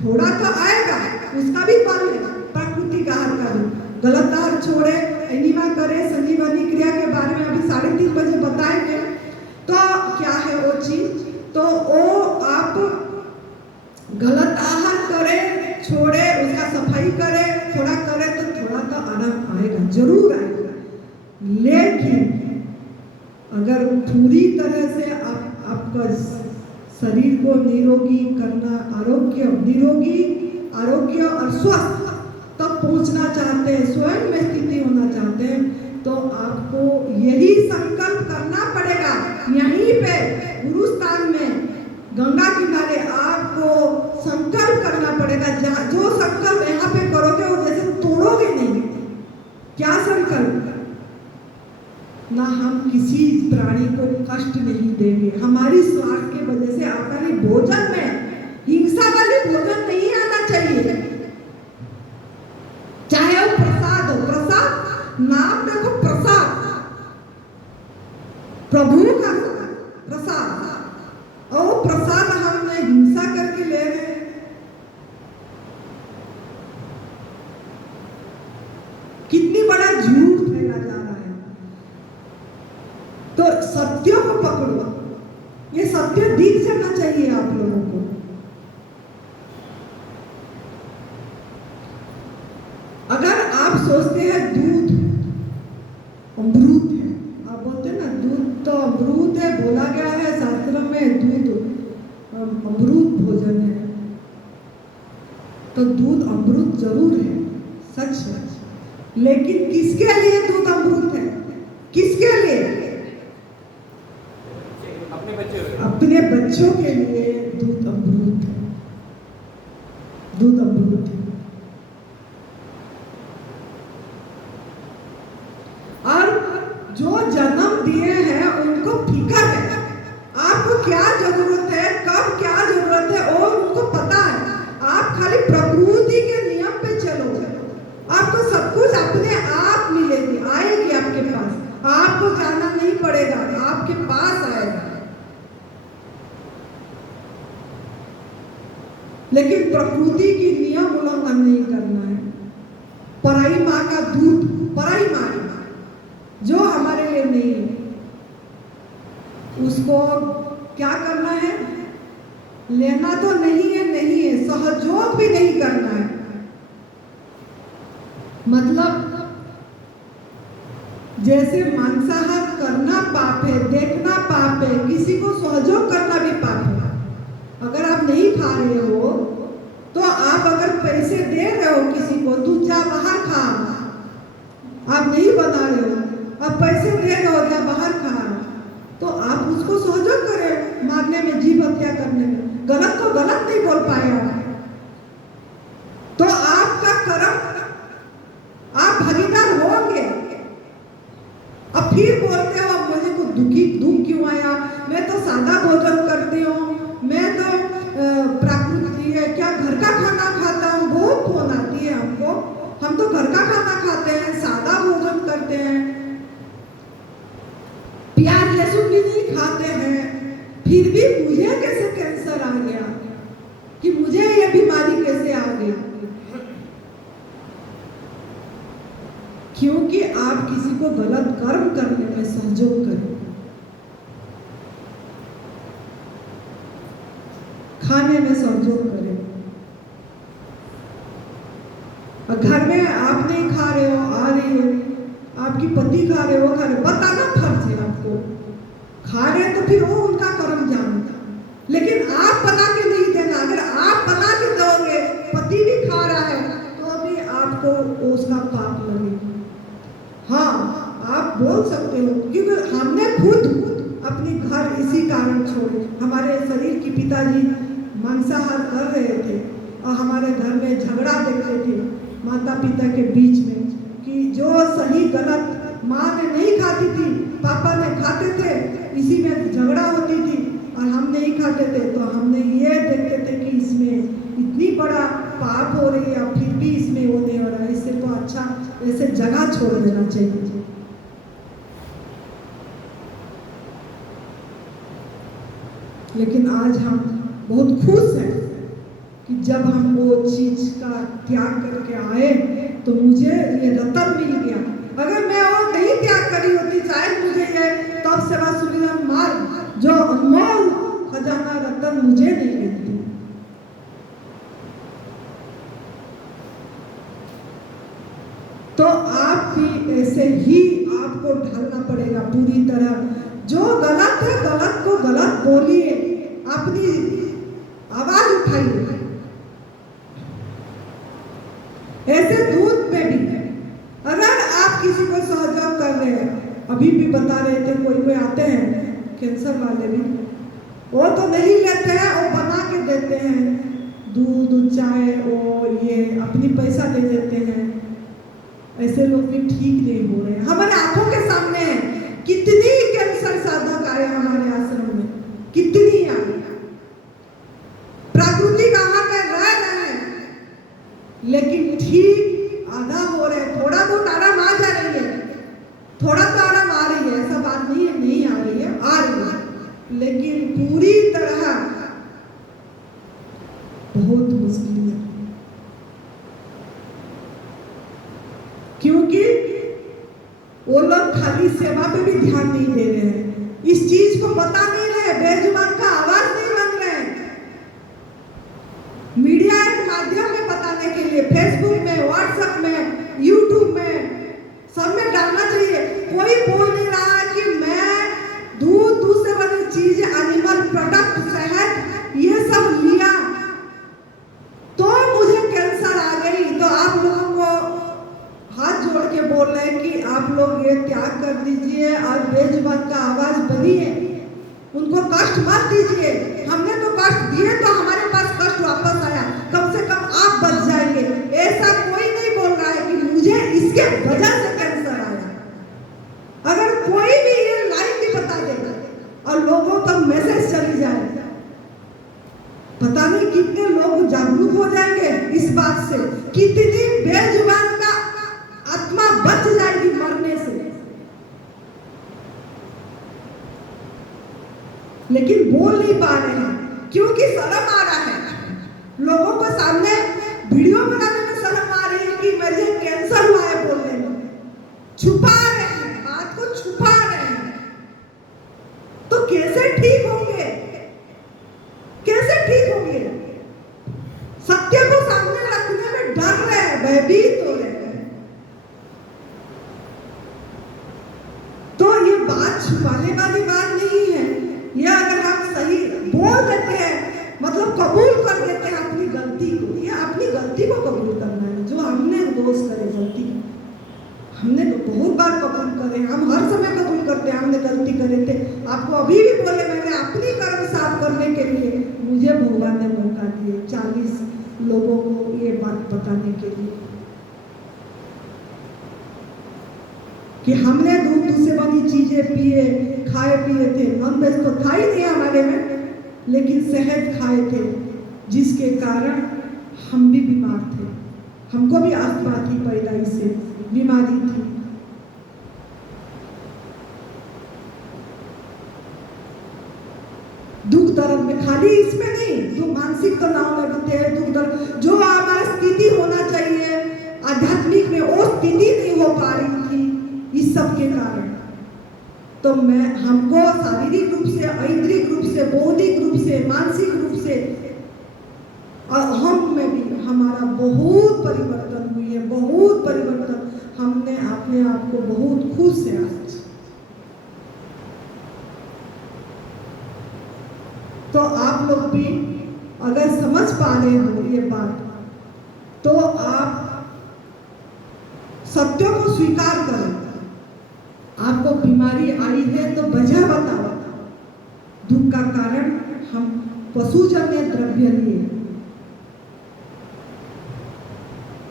थोड़ा तो आएगा, उसका भी फल है। प्राकृतिक आहार का भी गलत आहार छोड़े, एनिमा करे, संजीवनी क्रिया के बारे में अभी 3:30 बजे बताएंगे। तो क्या है वो चीज? तो वो आप गलत आहार करे, छोड़े, उसका सफाई करे, थोड़ा करे तो थोड़ा तो आराम आएगा, जरूर आएगा। लेकिन अगर पूरी तरह से आपका शरीर को निरोगी करना, आरोग्य और स्वस्थ तक पहुंचना चाहते हैं, स्वयं में स्थिति होना चाहते हैं, तो आपको यही संकल्प करना पड़ेगा। यहीं पे गुरु स्थान में गंगा किनारे आपको संकल्प करना पड़ेगा। जो संकल्प यहाँ पे करोगे वो जैसे तोड़ोगे नहीं। क्या संकल्प? ना हम किसी प्राणी को कष्ट नहीं देंगे। हमारी स्वार्थ के वजह से आकाली भोजन में हिंसा वाली भोजन नहीं आना चाहिए। चाहे वो प्रसाद हो, प्रसाद नाम देखो, प्रसाद प्रभु का प्रसाद, और प्रसाद हम हिंसा करके ले रहे हैं। कितनी बड़ा झूठ फैला जा रहा है। तो सत्य को पकड़ो, ये सत्य दिख जाना चाहिए आप लोगों को। अगर आप सोचते हैं दूध अमृत है, आप बोलते हैं ना दूध तो अमृत है, बोला गया है शास्त्र में दूध अमृत भोजन है, तो दूध अमृत जरूर है, सच है। लेकिन किसके लिए दूध अमृत है? किसके लिए? अपने बच्चों के लिए दूध अमृत है, दूध अमृत है। और जो जन्म दिए हैं उनको फिक्र है, आपको क्या जरूरत है, कब क्या जरूरत है, और उनको पता है। आप खाली प्रकृति के नियम पे चलो, आपको सब कुछ अपने आप मिलेगी, आएगी आपके पास, आपको जाना नहीं पड़ेगा, आपके पास आएगा। लेकिन प्रकृति की नियम उल्लंघन नहीं करना है। पराई माँ का दूध, पराई माँ जो हमारे लिए नहीं है, उसको क्या करना है? लेना तो नहीं है, नहीं है, सहयोग भी नहीं करना है। मतलब जैसे मांसाहार करना पाप है, देखना पाप है, किसी को सहयोग करना भी पाप है। अगर आप नहीं खा रहे हो तो आप अगर पैसे दे रहे हो किसी को, तू जा बाहर खा, आप नहीं बना रहे हो, आप पैसे दे रहे हो, जा बाहर खा, तो आप उसको सहयोग करें मारने में, जीव हत्या करने में। गलत को गलत नहीं बोल पाए तो आपका कर्म, आप भागीदार होंगे। अब फिर बोलते हो मुझे को दुख क्यों आया, मैं तो सादा भोजन करती हूँ, मैं तो प्राकृतिक है क्या, घर का खाना खाता हूँ, बहुत फोन आती है हमको, हम तो घर का खाना खाते हैं, सादा भोजन करते हैं, प्याज लहसुन भी नहीं खाते हैं, फिर भी मुझे कैसे कैंसर आ गया, कि मुझे ये बीमारी कैसे आ गई? क्योंकि आप किसी को गलत कर्म करने में सहयोग करें। खाने में सहयोग करें। और घर में आप नहीं खा रहे हो, आ रही हो, आपकी पति खा रहे हो, खा रहे हो, बताना फर्ज है आपको। खा रहे तो फिर वो उनका कर्म जानता, लेकिन आप बना के नहीं देना। अगर आप बना के दोगे, पति भी खा रहा है, तो भी आपको उसका पाप लगेगा। हाँ, आप बोल सकते हो, क्योंकि हमने खुद अपनी घर इसी कारण छोड़े। हमारे शरीर की पिताजी मांसाहार कर रहे थे और हमारे घर में झगड़ा देखते थे माता पिता के बीच में, कि जो सही गलत माँ ने नहीं खाती थी, पापा ने खाते थे, इसी में झगड़ा होती थी, और हम नहीं खाते थे। तो हमने ये देखते थे कि इसमें इतनी बड़ा पाप हो रही है, फिर भी इसमें वो नहीं हो रहा है, इससे तो अच्छा ऐसे जगह छोड़ देना चाहिए। लेकिन आज हम बहुत खुश हैं कि जब हम वो चीज का त्याग करके आए तो मुझे ये रतन मिल गया। अगर मैं वो नहीं त्याग करी होती, शायद मुझे ये तब सेवा सुविधा मार्ग जो अनमोल खजाना रतन मुझे नहीं मिलती। तो आप भी ऐसे ही आपको ढलना पड़ेगा पूरी तरह। जो गलत है, गलत को गलत बोलिए, अपनी आवाज उठाइए। ऐसे दूध में भी अगर आप किसी को सहयोग कर रहे हैं, अभी भी बता रहे थे, कोई आते हैं कैंसर वाले भी, वो तो नहीं लेते हैं, वो बना के देते हैं दूध चाय, वो ये अपनी पैसा दे देते हैं। ऐसे लोग भी ठीक नहीं हो रहे हैं, हमारे आंखों के सामने है। कितनी कैंसर साधक आए हमारे आश्रम में, कितनी आए, प्राकृतिक आहार में रह रहे हैं, लेकिन ठीक आधा हो रहे, थोड़ा बहुत आराम आ जा रही है, थोड़ा तो आराम आ रही है, ऐसा बात नहीं है नहीं आ रही है, आ रही है, लेकिन पूरी तरह बहुत मुश्किल है। क्योंकि वो लोग खाली सेवा पे भी ध्यान नहीं दे रहे हैं, इस चीज को बता नहीं रहे, बेजुबान का आवाज नहीं बन रहे हैं। मीडिया एक माध्यम में बताने के लिए, फेसबुक में, व्हाट्सएप में, यूट्यूब में, सब में डालना चाहिए। कोई बोल नहीं रहा है कि मैं दूध से बनी चीज, एनिमल प्रोडक्ट, शहद, ये सब लिया तो मुझे कैंसर आ गई। तो आप लोगों को हाथ जोड़ के बोल रहे हैं कि आप लोग ये त्याग कर दीजिए और बेजुबान का आवाज बनिए, उनको कष्ट मत दीजिए। हमने तो कष्ट दिए तो हमारे पास कष्ट वापस आया, कम से कम आप बच जाएंगे। ऐसा कोई नहीं बोल रहा है कि मुझे इसके वजह से कैंसर आया। अगर कोई भी ये लाइन भी बता देगा और लोगों तक मैसेज चली जाए, पता नहीं कितने लोग जागरूक हो जाएंगे इस बात से, कितनी बेजुबान का आत्मा बच जाएगी मरने से। लेकिन बोल नहीं पा रहे हैं क्योंकि शर्म आ रहा है, लोगों भयभीत हो रहे हैं। तो ये बात छुपाने वाली बात नहीं है। ये अगर हम सही बोल देते हैं, मतलब कबूल कर देते हैं अपनी गलती को, ये अपनी गलती को कबूल करना है। जो हमने दोष करे गलती, हमने बहुत बार कबूल करे, हम हर समय कबूल करते हैं हमने गलती करे थे। आपको अभी भी बोले मैंने अपनी कर्म साफ करने के लिए मुझे भगवान ने मौका दिए 40 लोगों को ये बात बताने के लिए कि हमने दूध से बनी चीजें पिए खाए पिए थे। नॉनवेज तो था ही नहीं हमारे में, लेकिन शहद खाए थे जिसके कारण हम भी बीमार थे। हमको भी अस्थमा थी, पैदाइश से बीमारी थी। दुख दर्द में खाली इसमें नहीं, जो मानसिक तनाव में होते हैं, दुख दर्द जो हमारा स्थिति होना चाहिए आध्यात्मिक में, वो स्थिति नहीं हो पा रही थी इस सब के कारण। तो हमको शारीरिक रूप से, ऐन्द्रिक रूप से, बौद्धिक रूप से, मानसिक रूप से और हम में भी हमारा बहुत परिवर्तन हुई है, बहुत परिवर्तन। हमने अपने आप को बहुत खुश है आज। तो आप लोग भी अगर समझ पा रहे हो ये बात, तो आप सत्य को स्वीकार करें। आपको बीमारी आई है तो वजह बताओ। दुख का कारण हम पशुजन्य द्रव्य लिए,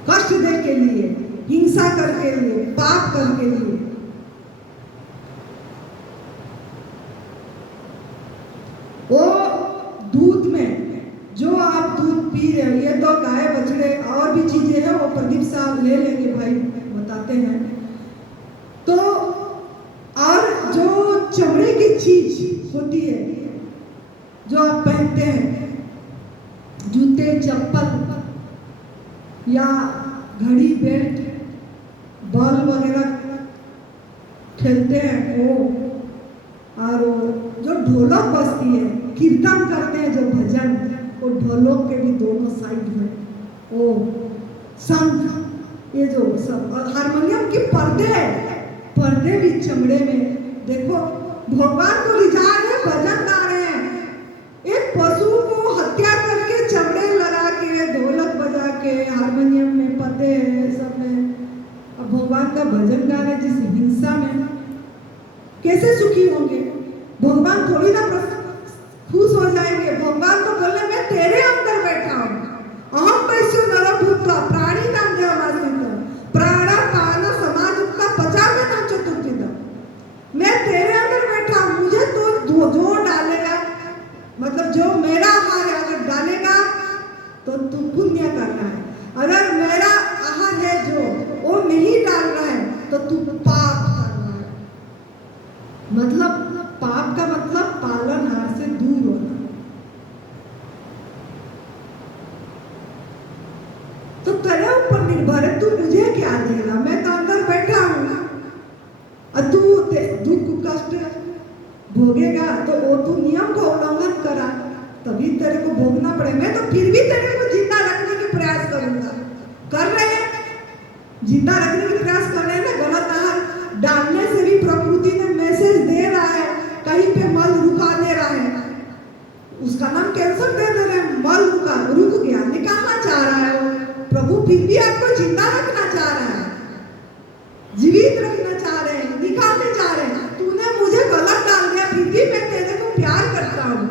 कष्ट दे के लिए, हिंसा करके लिए, पाप करके लिए। वो दूध में जो आप दूध पी रहे हो, ये तो गाय बछड़े और भी चीजें हैं, वो प्रदीप साहब ले लेंगे भाई, बताते हैं। तो और जो चमड़े की चीज होती है जो आप पहनते हैं, जूते चप्पल या घड़ी बेल्ट बॉल वगैरह खेलते हैं वो, और जो ढोलक बजती है, कीर्तन करते हैं जो भजन, वो ढोलक के भी दोनों साइड में वो शंख, ये जो सब, और हारमोनियम के पर्दे भी चमड़े में। देखो भगवान को रिझा रहे, भजन गा रहे हैं, एक पशु को हत्या करके चमड़े लगा के, ढोलक बजा के, हारमोनियम में पर्दे हैं सब में, अब भगवान का भजन गा रहे जिस हिंसा में, कैसे सुखी होंगे? भगवान थोड़ी ना खुश हो जाएंगे। भगवान तो बोले मैं तेरे अंदर बैठा हूँ, अहम वैश्य नरभूत्वा प्राणी नाम देवमासित प्राणा पान समाजुक्ता पचावे नाम चतुर्विध। मैं तेरे अंदर बैठा हूँ, मुझे तो जो डालेगा, मतलब जो मेरा आहार है अगर डालेगा तो तू पुण्य करना है, अगर मेरा आहार है जो वो नहीं डाल रहा है तो तू पाप करना है। मतलब पाप का मतलब पालनहार से दूर होना। तो तेरे ऊपर निर्भर है, तू मुझे क्या देगा? मैं तो अंदर बैठा हूँ और तू दुख कष्ट भोगेगा तो वो तू नियम का उल्लंघन करा, तभी तेरे को भोगना पड़े। मैं तो फिर भी तेरे को जिंदा रखने की प्रयास करूंगा। कर रहे हैं, जिंदा रखने की प्रयास कर रहे हैं ना। गलत आहार डालने से भी प्रकृति ने मैसेज दे रहा है, कहीं पे मल रुका दे रहा है, उसका नाम कैंसर दे रहे हैं। मल रुक गया, निकालना चाह रहा है प्रभु, फिर भी आपको जिंदा रखना चाह रहा है, जीवित रखना चाह रहे हैं, निकालने चाह रहे हैं। तूने मुझे गलत डाल दिया, फिर भी मैं तेरे को प्यार करता हूँ,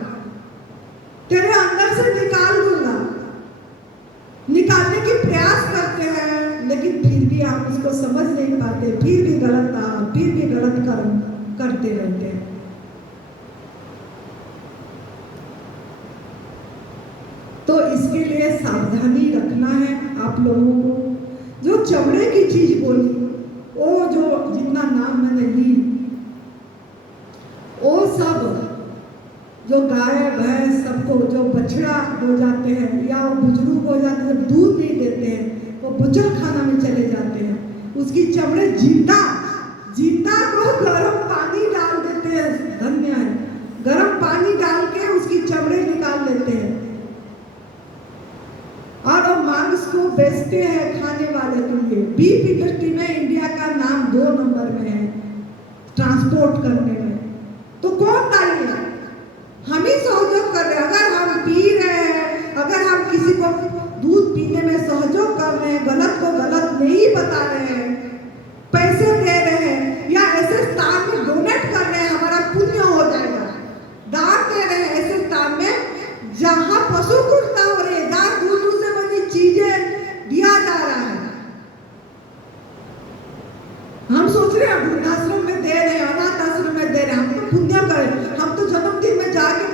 तेरे अंदर से निकाल दूंगा। निकालने की प्रयास करते हैं, लेकिन फिर भी आप उसको समझ नहीं पाते, फिर भी गलत आहार, फिर भी गलत कर्म करते रहते हैं। तो इसके लिए सावधानी रखना है आप लोगों को। जो चमड़े की चीज बोली, वो जो जितना नाम मैंने ली, वो सब जो गाय भैंस सबको जो बछड़ा हो जाते हैं या वो बुजुर्ग हो जाते हैं, दूध नहीं देते हैं, वो बुचल खाना में चले जाते हैं, उसकी चमड़े जिंदा को गर्म पानी डाल देते हैं। धन्य है, गर्म पानी डाल के उसकी चमड़े निकाल लेते हैं और वो मांग मांस को बेचते हैं खाने वाले के लिए। बीफ इंडस्ट्री में इंडिया का नाम 2 नंबर में है ट्रांसपोर्ट करने में। तो कौन दायी है? हम ही सहयोग कर रहे हैं। अगर हम पी रहे हैं, अगर हम किसी को दूध पीने में सहयोग कर रहे हैं, गलत को गलत नहीं बता रहे हैं, पैसे दे रहे हैं या ऐसे स्थान में डोनेट कर रहे हैं, हमारा पुण्य हो जाएगा। दान दे रहे हैं ऐसे स्थान में जहां पशु कुर्ता हो रहे, जहां दूध से बनी चीजें दिया जा रहा है। हम सोच रहे हैं वृद्धाश्रम में दे रहे हैं, अनाथ आश्रम में दे रहे हैं, हम तो पुण्य करें। हम तो जन्मदिन में जाके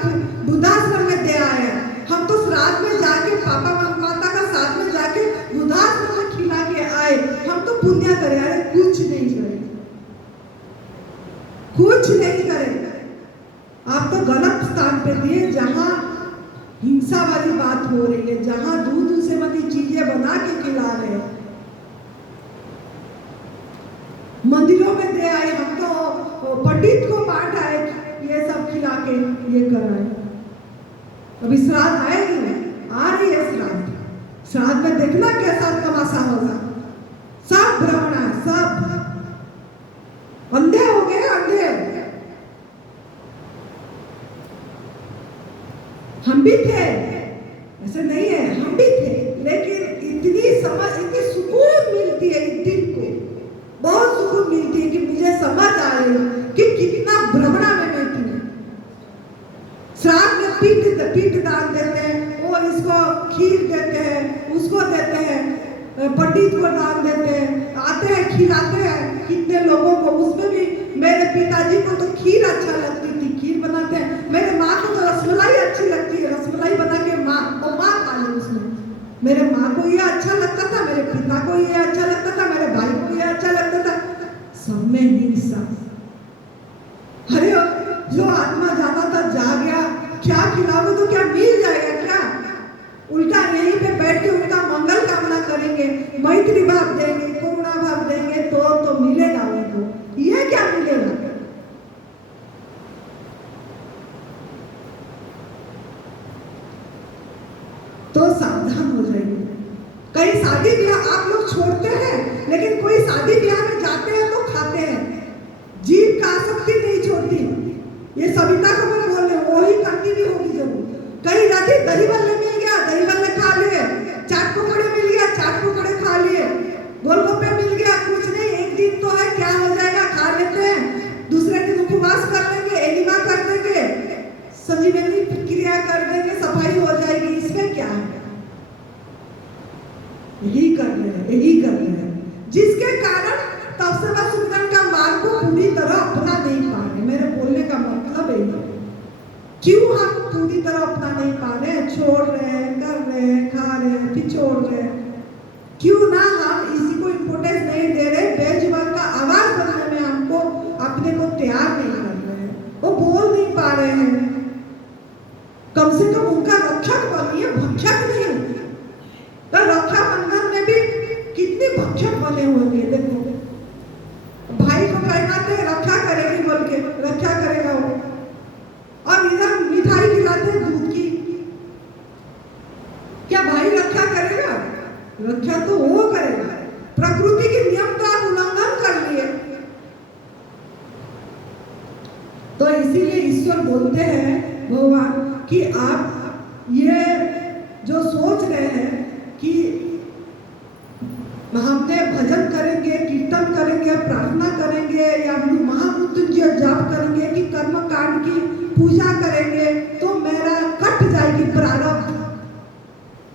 वृद्धाश्रम में दे आए हैं, हम तो श्राद्ध में जाके पापा माता का साथ में जाके वृद्धाश्रम में खिला के आए, हम तो पुण्य करें। अरे कुछ नहीं करें, कुछ नहीं करें। आप तो गलत स्थान पे दिए जहां हिंसा वाली बात हो रही है, जहां दूध से बनी चीजें बना के खिला रहे हैं। मंदिरों में दे आए, हम तो पंडित को बांट आए, ये सब खिला के ये कराए। अभी श्राद्ध आएगी, आ रही है श्राद्ध। श्राद्ध में देखना कैसा तमाशा होगा। सब ब्राह्मण, सब अंधे हो गए, अंधे। हम भी थे, ऐसे नहीं है, हम भी थे, लेकिन इतनी समझ, इतनी सुकून मिलती है इस दिल को, बहुत सुकून मिलती है कि मुझे समझ आ रही है कि कितना भ्रमणा में मैं थी। श्राद्ध में पीठ दान देते हैं, वो इसको खीर देते हैं, उसको देते हैं, पंडित को दान देते हैं, आते हैं खिलाते हैं कितने लोगों को। उसमें भी मेरे पिताजी को तो खीर अच्छा लगती थी, खीर बनाते हैं। मेरे माँ को तो रसमलाई अच्छी लगती है, रसमलाई बना के माँ खा ले उसमें। मेरे माँ को ये अच्छा लगता था, मेरे पिता को ये अच्छा लगता था, मेरे भाई को ये अच्छा लगता था। सब में हिंसा। अरे जो आत्मा जाना था जा गया, क्या खिलाओगे तो क्या मिल जाएगा क्या? उल्टा यहीं पे बैठ के उनका मंगल कामना करेंगे, मैत्री भाव देंगे, करुणा भाव देंगे तो मिलेगा उनको। ये क्या मिलेगा? तो सावधान हो जाइए। कई शादी ब्याह आप लोग छोड़ते हैं, लेकिन कोई शादी ब्याह में जाते हैं तो खाते हैं। जीभ का आसक्ति नहीं छोड़ती। ये सविता को मैं बोल रही हूँ, वही करती भी होगी जरूर। कहीं जाती, दही बल्ले मिल गया, दही बल्ले खा लिए, चाट पकौड़े मिल गया, चाट पकौड़े खा लिए, गोलगप्पे मिल गया, कुछ नहीं, एक दिन तो है, क्या हो जाएगा, खा लेते हैं। दूसरे दिन उपवास कर लेंगे, एनिमा कर देंगे, संजीवनी क्रिया कर देंगे, सफाई हो जाएगी। इसमें क्या है? यही कर रहे हैं, यही कर रहे हैं, जिसके कारण तपस्या सुंदर का मार्ग को पूरी तरह अपना नहीं पा रहे। मेरे बोलने का मतलब है, क्यों हम पूरी तरह अपना नहीं पा रहे हैं? छोड़ रहे हैं, कर रहे हैं, खा रहे हैं, फिर छोड़ रहे हैं। क्यों ना हम इसी को इम्पोर्टेंस नहीं दे रहे? बेजुबान का आवाज बनने में हमको अपने को तैयार नहीं कर रहे हैं, वो बोल नहीं पा रहे हैं। कम से कम उनका रक्षक बनिए, भक्षक नहीं। तो रक्षाबंधन में भी कितने भक्षक बने हुए हैं। देखो, भाई को कहनाते रक्षा करेगी बोल के, रक्षा करेगा वो, और इधर मिठाई खिलाते दूध की। क्या भाई रक्षा करेगा? रक्षा तो वो करेगा। प्रकृति के नियम का उल्लंघन कर लिए। तो इसीलिए ईश्वर बोलते हैं, भगवान, कि आप ये जो सोच रहे हैं कि हमने भजन करेंगे, कीर्तन करेंगे, प्रार्थना करेंगे या महामृत्युंजय जाप करेंगे कि कर्म कांड की पूजा करेंगे तो मेरा कट जाएगी प्रारब्ध,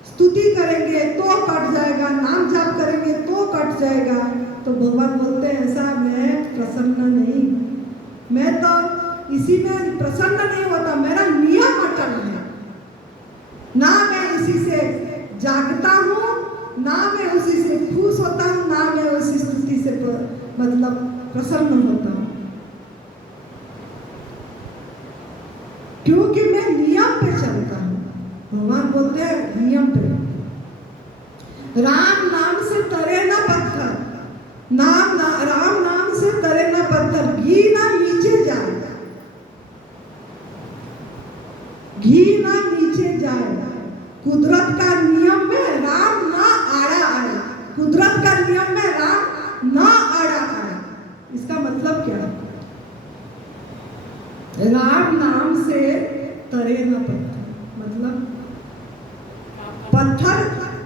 स्तुति करेंगे तो कट जाएगा, नाम जाप करेंगे तो कट जाएगा। तो भगवान बोलते हैं ऐसा मैं प्रसन्न नहीं, मैं तो इसी में प्रसन्न नहीं होता। मेरा नियम अटल है, ना मैं इसी से जागता हूँ, ना मैं उसी से खुश होता हूँ, ना मैं उसी स्तुति से मतलब प्रसन्न होता हूँ, क्योंकि मैं नियम पे चलता हूँ। भगवान बोलते हैं नियम पे। राम नाम से तरे ना पत्थर, राम नाम से तरे ना पत्थर, घी ना नीचे जाए, घी ना नीचे जाए। कुदरत का नियम में राम ना राम नाम से तरे न पत्थर, मतलब पत्थर,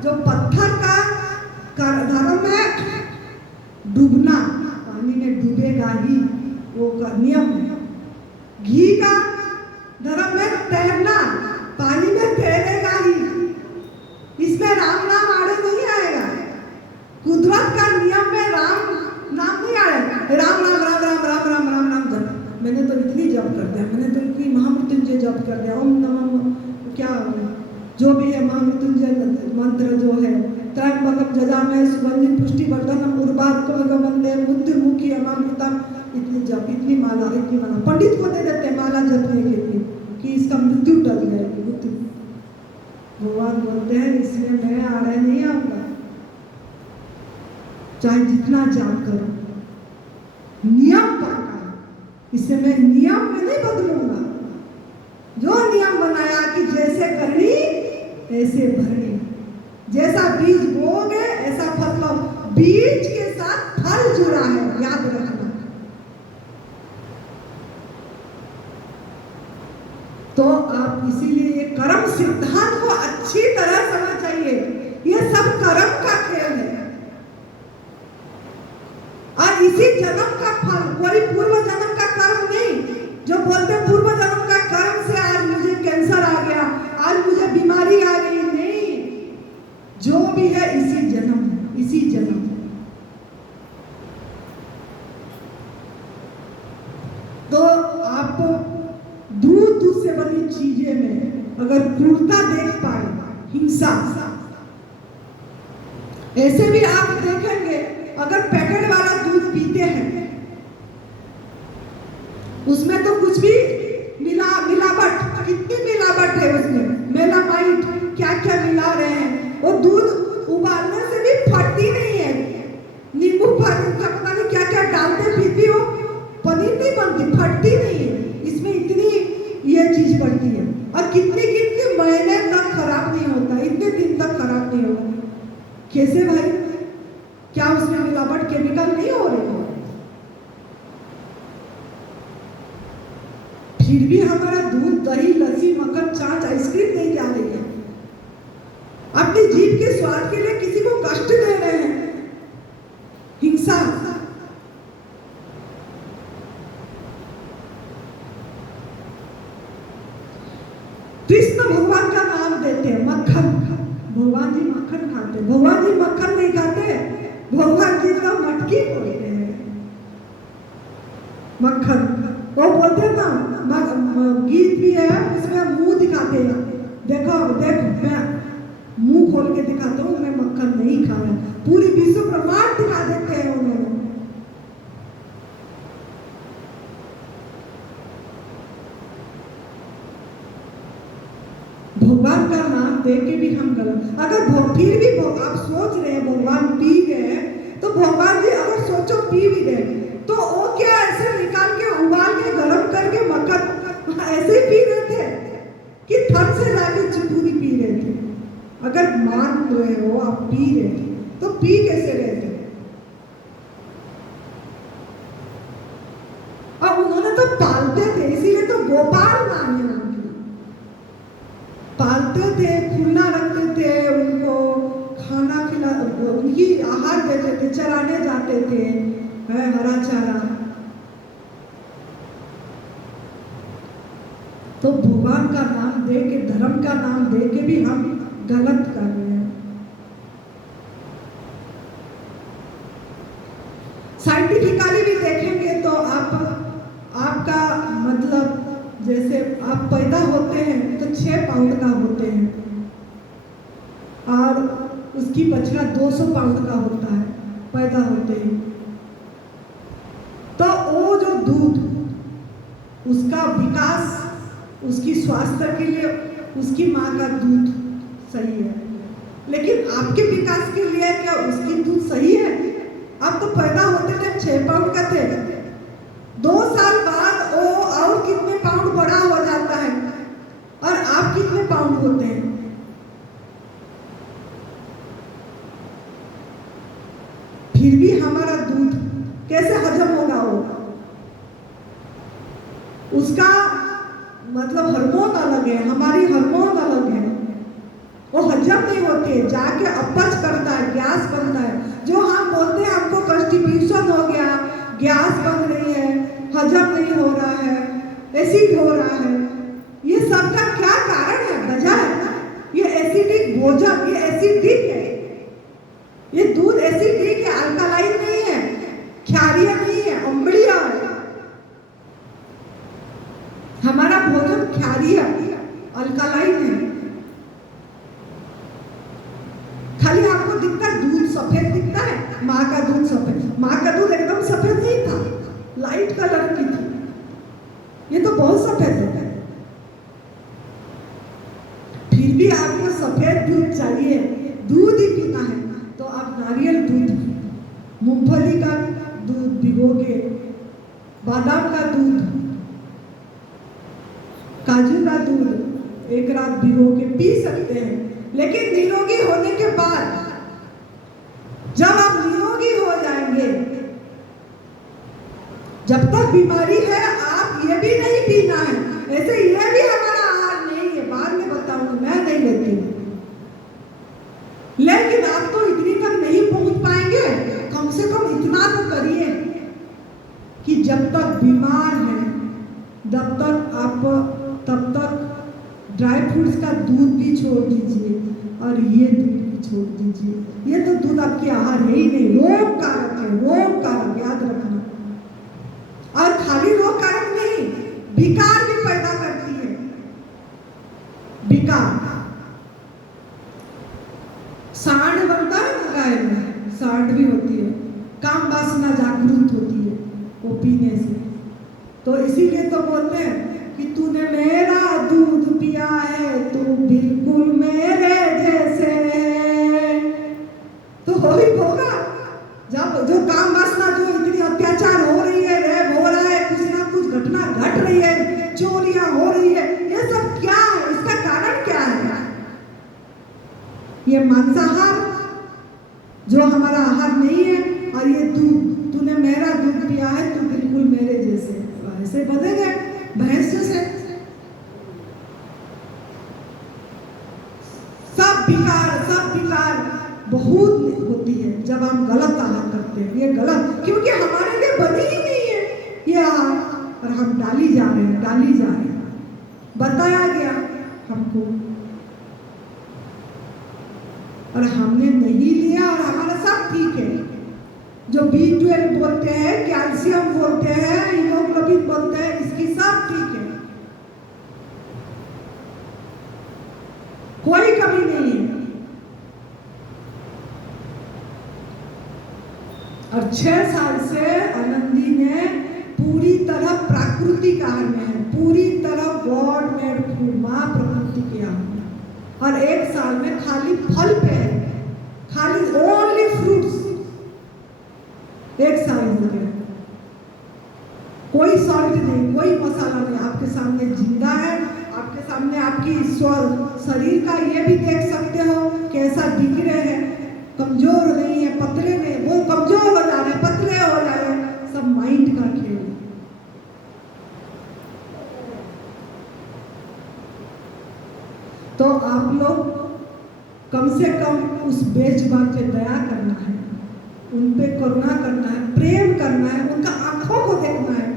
जो पत्थर का धर्म है डूबना, पानी में डूबेगा ही, वो का नियम है। घी का धर्म है तैरना, पानी में तैरेगा ही, इसमें राम नाम आड़े नहीं आएगा। कुदरत का नियम में राम नाम नहीं आएगा। राम राम राम राम राम राम राम राम जप, मैंने तो इतनी जप कर दिया, मैंने तो इतनी महामृत्युंजय जप कर दिया, ओम नमः क्या जो भी है महामृत्युंजय मंत्र जो है, त्रयंबकम जजामहे सुगंधिं पुष्टिवर्धनम उर्वारुकमिव वंदे बुद्धिर्मुखी अमामृतम, इतनी जप, इतनी माला, इतनी माला पंडित को दे देते हैं माला जपने के लिए कि इसका मृत्यु टल जाएगी, मृत्यु। भगवान बोलते हैं इसलिए मैं आड़े नहीं आऊंगा, चाहे जितना जाप करो, नियम पक्का है, इससे मैं नियम में नहीं बदलूंगा। जो नियम बनाया कि जैसे करनी ऐसे भरनी, जैसा बीज बोओगे ऐसा फल पाओ, बीज के साथ फल जुड़ा है, याद रखना। तो आप इसीलिए ये कर्म सिद्धांत को अच्छी तरह समझ चाहिए, ये सब कर्म का खेल है और इसी जन्म का फल, कोई पूर्व जन्म का कर्म नहीं। जो बोलते पूर्व जन्म का कर्म से आज मुझे कैंसर आ गया, आज मुझे बीमारी आ गई, नहीं, जो भी है इसी जन्म है, इसी जन्म है। तो आप दूध से बनी चीजें में अगर क्रूरता देख पाए, हिंसा, ऐसे भी आप देखेंगे अगर पैकेट वाला दूध पीते हैं उसमें तो कुछ भी मिलावट, कितनी मिलावट है उसमें, मेलामाइट क्या क्या मिला रहे हैं, वो दूध उबालने से भी फटती नहीं है, नींबू पानी का पता नहीं क्या क्या डालते फिर भी वो पनीर नहीं बनती, फटती नहीं है, इसमें इतनी ये चीज पड़ती है और कितनी कितनी महीने तक खराब नहीं होता, इतने दिन तक खराब नहीं होता। कैसे भाई, क्या उसमें मिलावट केमिकल नहीं हो रही है? फिर भी हमारा दूध, दही, लस्सी, मक्खन, छाछ, आइसक्रीम नहीं जा रही है। अपनी जीभ के स्वाद के लिए किसी को कष्ट दे रहे हैं, हिंसा। कृष्ण भगवान का नाम देते हैं, मक्खन, भगवान जी मक्खन खाते, भगवान जी मक्खन नहीं खाते, भगवान जी का मटकी बोलते हैं मक्खन। वो बोलते हैं ना, गीत भी है उसमें मुंह दिखाते हैं, देखो देख मैं मुंह खोल के दिखाता हूँ, मैं मक्खन नहीं खा रहा, पूरी विश्व ब्रह्मांड दिखा देते हैं उन्होंने। भगवान का नाम दे के भी हम गलत, अगर फिर भी आप सोच रहे हैं भगवान पी गए, तो भगवान जी अगर सोचो पी भी गए तो वो क्या ऐसे निकाल के उबाल के गरम करके मक्खन ऐसे पी रहे थे कि थन से लाके पूरी पी रहे थे? अगर मान रहे हो आप पी रहे थे तो पी कैसे रहे थे? और उन्होंने तो पालते थे, इसीलिए तो गोपाल नाम है उनकी, पालते थे, खुला रखते थे, उनको खाना खिला, उनकी आहार देते थे, चराने जाते थे, हरा चारा। तो भगवान का नाम दे के, धर्म का नाम दे के भी हम गलत कर रहे हैं। साइंटिफिकली भी देखेंगे तो आपका मतलब जैसे आप पैदा होते हैं तो 6 पाउंड का होते हैं और उसकी बछड़ा 200 पाउंड का होता है पैदा होते हैं। तो वो जो दूध, उसका विकास, उसकी स्वास्थ्य के लिए उसकी माँ का दूध सही है, लेकिन आपके विकास के लिए क्या उसकी दूध सही है? आप तो पैदा होते थे 6 पाउंड का थे, 2 साल बाद वो और कितने पाउंड बड़ा हो जाता है और आप कितने पाउंड होते हैं? फिर भी हमारा दूध कैसे हजम होगा? वो उसका मतलब हार्मोन अलग है, हमारी हार्मोन अलग है, वो हजम नहीं होते, जाके अपच करता है, गैस बनता है। जो हम बोलते हैं हमको कॉन्स्टिपेशन हो गया, गैस बन रही है, हजम नहीं हो रहा है, एसिड हो रहा है, ये सब का क्या कारण है, वजह है? ये एसिडिक भोजन, ये एसिडिक है, ये दूध एसिडिक है, अल्कलाइन नहीं है, क्षारीय नहीं है, अम्लीय है। हमारा भोजन क्षारीय अल्कलाइन है। खाली आपको दिखता है दूध सफेद दिखता है, माँ का दूध सफेद, माँ का दूध एकदम सफेद नहीं था, लाइट कलर की थी, ये तो बहुत सफेद है। फिर भी आपको सफेद दूध चाहिए, दूध ही पीना है, तो आप नारियल दूध, मूंगफली का दूध भिगो के, बादाम का दूध, काजू का दूध एक रात भिगो के पी सकते हैं। लेकिन निरोगी होने के बाद, जब आप निरोगी हो जाएंगे, जब तक बीमारी है आप ये भी नहीं पीना है। ऐसे ये भी हमारा आहार नहीं है, बाद में बताऊंगी, मैं नहीं लेती हूँ। लेकिन आप तो इतनी तक नहीं पहुंच पाएंगे, कम से कम इतना तो करिए कि जब तक बीमार है तब तक ड्राई फ्रूट्स का दूध भी छोड़ दीजिए और ये दूध भी छोड़ दीजिए। ये तो दूध आपके आहार है ही नहीं, रोग कारक है, रोग कारक, याद रखना। और खाली रोग कारक नहीं, विकार भी पैदा करती है, विकार। सांड बनता है ना गाय में, सांड भी होती है, काम वासना जागृत होती है वो पीने से। तो इसीलिए तो बोलते हैं कि तूने मेरा दूध पिया है, तू बिल्कुल मेरे जैसे है। तो हो ही होगा, जब जो काम वासना, जो इतनी अत्याचार हो रही है, रेप हो रहा है, कुछ ना कुछ घटना घट रही है, चोरियां हो रही है, ये सब क्या है, इसका कारण क्या है? ये मांसाहार जो हमारा आहार नहीं है, और ये दूध, तूने मेरा दूध पिया है, तू बिल्कुल मेरे जैसे, ऐसे बनेंगे भैंस जैसे। सब विकार बहुत होती है जब हम गलत आहार करते हैं। ये गलत, क्योंकि हमारे लिए बनी ही नहीं है ये आहार, और हम डाली जा रहे हैं। बताया गया हमको और हमने नहीं लिया, और हमारा सब ठीक है। जो B12 बोलते हैं, कैल्शियम बोलते हैं, हीमोग्लोबिन बोलते हैं, इसकी सब ठीक है, कोई कमी नहीं है। और 6 साल से आनंदी ने पूरी तरह प्राकृतिक आहार में है, पूरी तरह गॉड मेड फूड, माँ प्रकृति के आहार में। और 1 साल में खाली फल पे है, खाली ओनली फ्रूट्स। 1 साल हो गया, कोई सॉल्ट नहीं, कोई मसाला नहीं, आपके सामने जिंदा है, आपके सामने आपकी शरीर का ये भी देख सकते हो कैसा दिख रहे हैं, कमजोर नहीं है, पतले नहीं, वो कमजोर हो जा रहे हैं, पतले हो जा रहे हैं, सब माइंड का खेल है। तो आप लोग कम से कम उस बेजुबान पे दया करना है, उन पे करुणा करना है, प्रेम करना है, उनका आंखों को देखना है,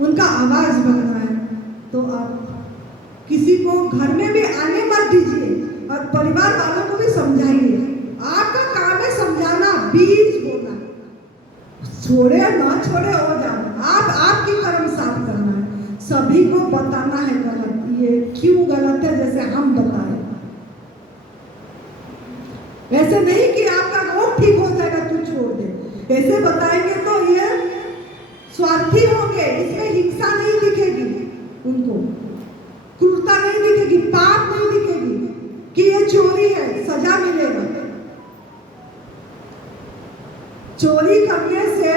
उनका आवाज बनना है। तो आप किसी को घर में भी आने मत दीजिए, और परिवार वालों को भी समझाइए। आपका काम है समझाना, बीज बोना, छोड़े ना छोड़े हो जाओ, आपकी कर्म साफ करना है, सभी को बताना है गलत, ये क्यों गलत है, जैसे हम बताए। ऐसे नहीं कि आपका रोग ठीक हो जाएगा तू छोड़ दे, ऐसे बताएंगे तो ये स्वार्थी होंगे, इसमें हिंसा नहीं दिखेगी, उनको क्रूरता नहीं दिखेगी, पाप नहीं दिखेगी कि ये चोरी है, सजा मिलेगा। चोरी करने से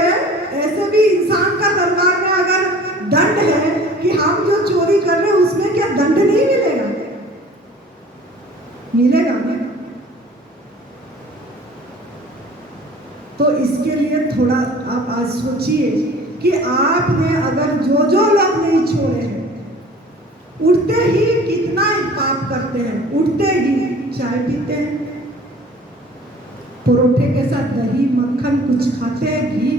ऐसे भी इंसान का दरबार में अगर दंड है कि हम जो चोरी कर रहे हैं उसमें क्या दंड नहीं मिलेगा? मिलेगा। तो इसके लिए थोड़ा आप आज सोचिए कि आपने अगर जो लोग नहीं छोड़े हैं, उठते ही कितना पाप करते हैं, उठते ही चाय पीते हैं, परोठे के साथ दही मक्खन कुछ खाते हैं, घी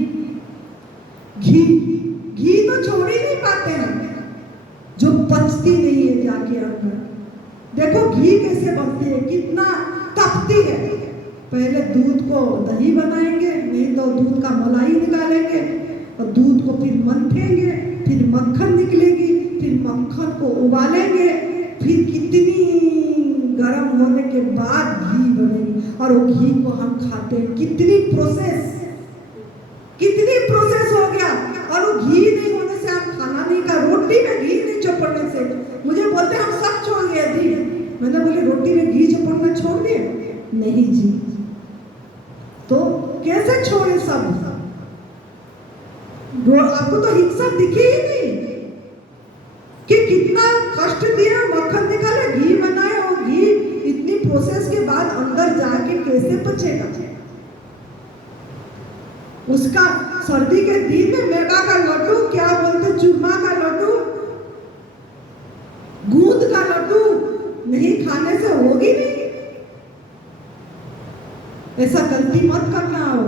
घी तो छोड़ ही नहीं पाते हैं, जो पचती नहीं है जाके अंदर। देखो घी कैसे बनती है, कितना तपती है। पहले दूध को दही बनाएंगे, नहीं तो दूध का मलाई निकालेंगे और दूध को फिर मंथेंगे, फिर मक्खन निकलेगी, फिर मक्खन को उबालेंगे, फिर कितनी गर्म होने के बाद घी बनेगी और वो घी को हम खाते हैं। कितनी प्रोसेस हो गया। और वो घी नहीं होने से हम खाना नहीं खा, रोटी में घी नहीं चौपड़ने से। मुझे बोलते हम सब छोड़ गए दी, मैंने बोले रोटी में घी चौपड़ना छोड़ दिए? नहीं जी। तो कैसे छोड़े सब? आपको तो हिंसा दिखी ही नहीं कि कितना कष्ट दिया, मक्खन निकाले, घी बनाए, और घी इतनी प्रोसेस के बाद अंदर जाके कैसे पचेगा? उसका सर्दी के दिन में मेवा का लड्डू, क्या बोलते, चूरमा का लड्डू, गूंद का लड्डू नहीं खाने से होगी नहीं। ऐसा गलती मत करना हो।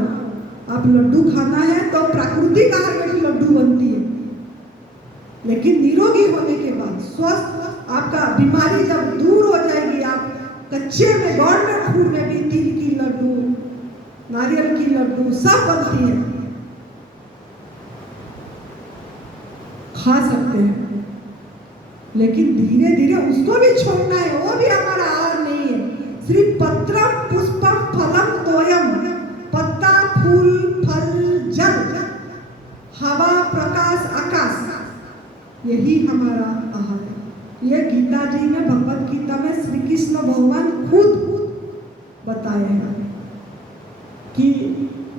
आप लड्डू खाना है तो प्राकृतिक आहार में लड्डू बनती है, लेकिन निरोगी होने के बाद स्वस्थ, आपका बीमारी जब दूर हो जाएगी, आप कच्चे में गवर्नमेंट फूड में भी तिल की लड्डू, नारियल की लड्डू सब बनती है, खा सकते हैं। लेकिन धीरे धीरे उसको भी छोड़ना है, वो भी हमारा आहार नहीं है। सिर्फ पत्रम पुष्पम फलम तोयम, पत्ता फूल फल जल, हवा प्रकाश आकाश, यही हमारा आहार है। ये गीता जी में, भगवत गीता में श्री कृष्ण भगवान खुद बताए हैं कि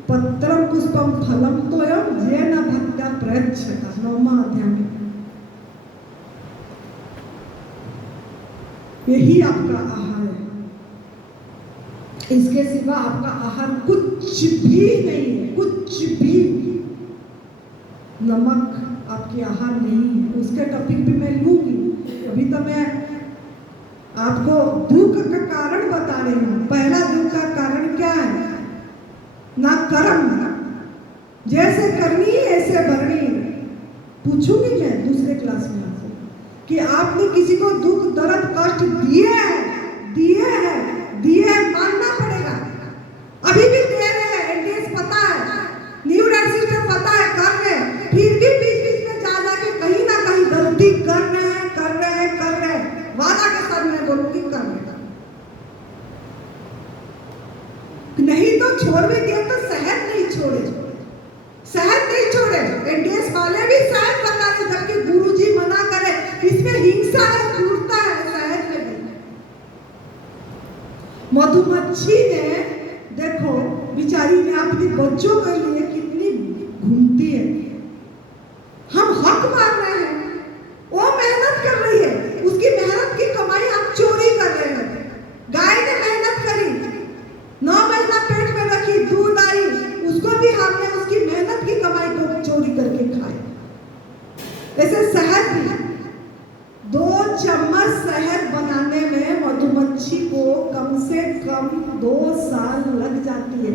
पत्रम पुष्पम फलम तोयम येन भक्त्या प्रयच्छता, 9वां अध्याय में। यही आपका आहार है, इसके सिवा आपका आहार कुछ भी नहीं है, कुछ भी। नमक आपकी आहार नहीं है, उसके टॉपिक भी मैं लूंगी। अभी तो मैं आपको दुख का कारण बता रही हूँ। पहला दुख का कारण क्या है? ना कर्म, जैसे करनी ऐसे भरनी। पूछूंगी मैं दूसरे क्लास में आपसे कि आपने किसी को दुख दर्द कष्ट दिए हैं, मानना पड़ेगा। अभी भी दे रहे हैं, एनडीएस पता है, न्यू डाइट सिस्टम पता है, कर रहे हैं, फिर भी बीच में जा के कहीं ना कहीं गलती कर रहे हैं। वादा के साथ मैं बोलूंगी कर रहे हैं, नहीं तो छोड़ भी दिया तो शहद नहीं छोड़े। एनडीएस वाले भी शहद बता रहे, जबकि गुरुजी मना करे। इसमें हिंसा है, क्रूरता है शहद में भी। मधुमक्खी ने देखो बिचारी ने अपने बच्चों के लिए कितनी घूमती है। हम हक मार रहे हैं, वो मेहनत कर रही है, उसकी मेहनत की कमाई हम चोरी कर रहे हैं। गाय ने मेहनत करी, 9 महीना पेट में रखी, दूध आई, उसको भी हमने उसकी मेहनत की कमाई को चोरी करके खाए। ऐसे शहद भी, 2 चम्मच शहद बनाने में मधुमक्खी को कम से कम 2 साल लग जाती है,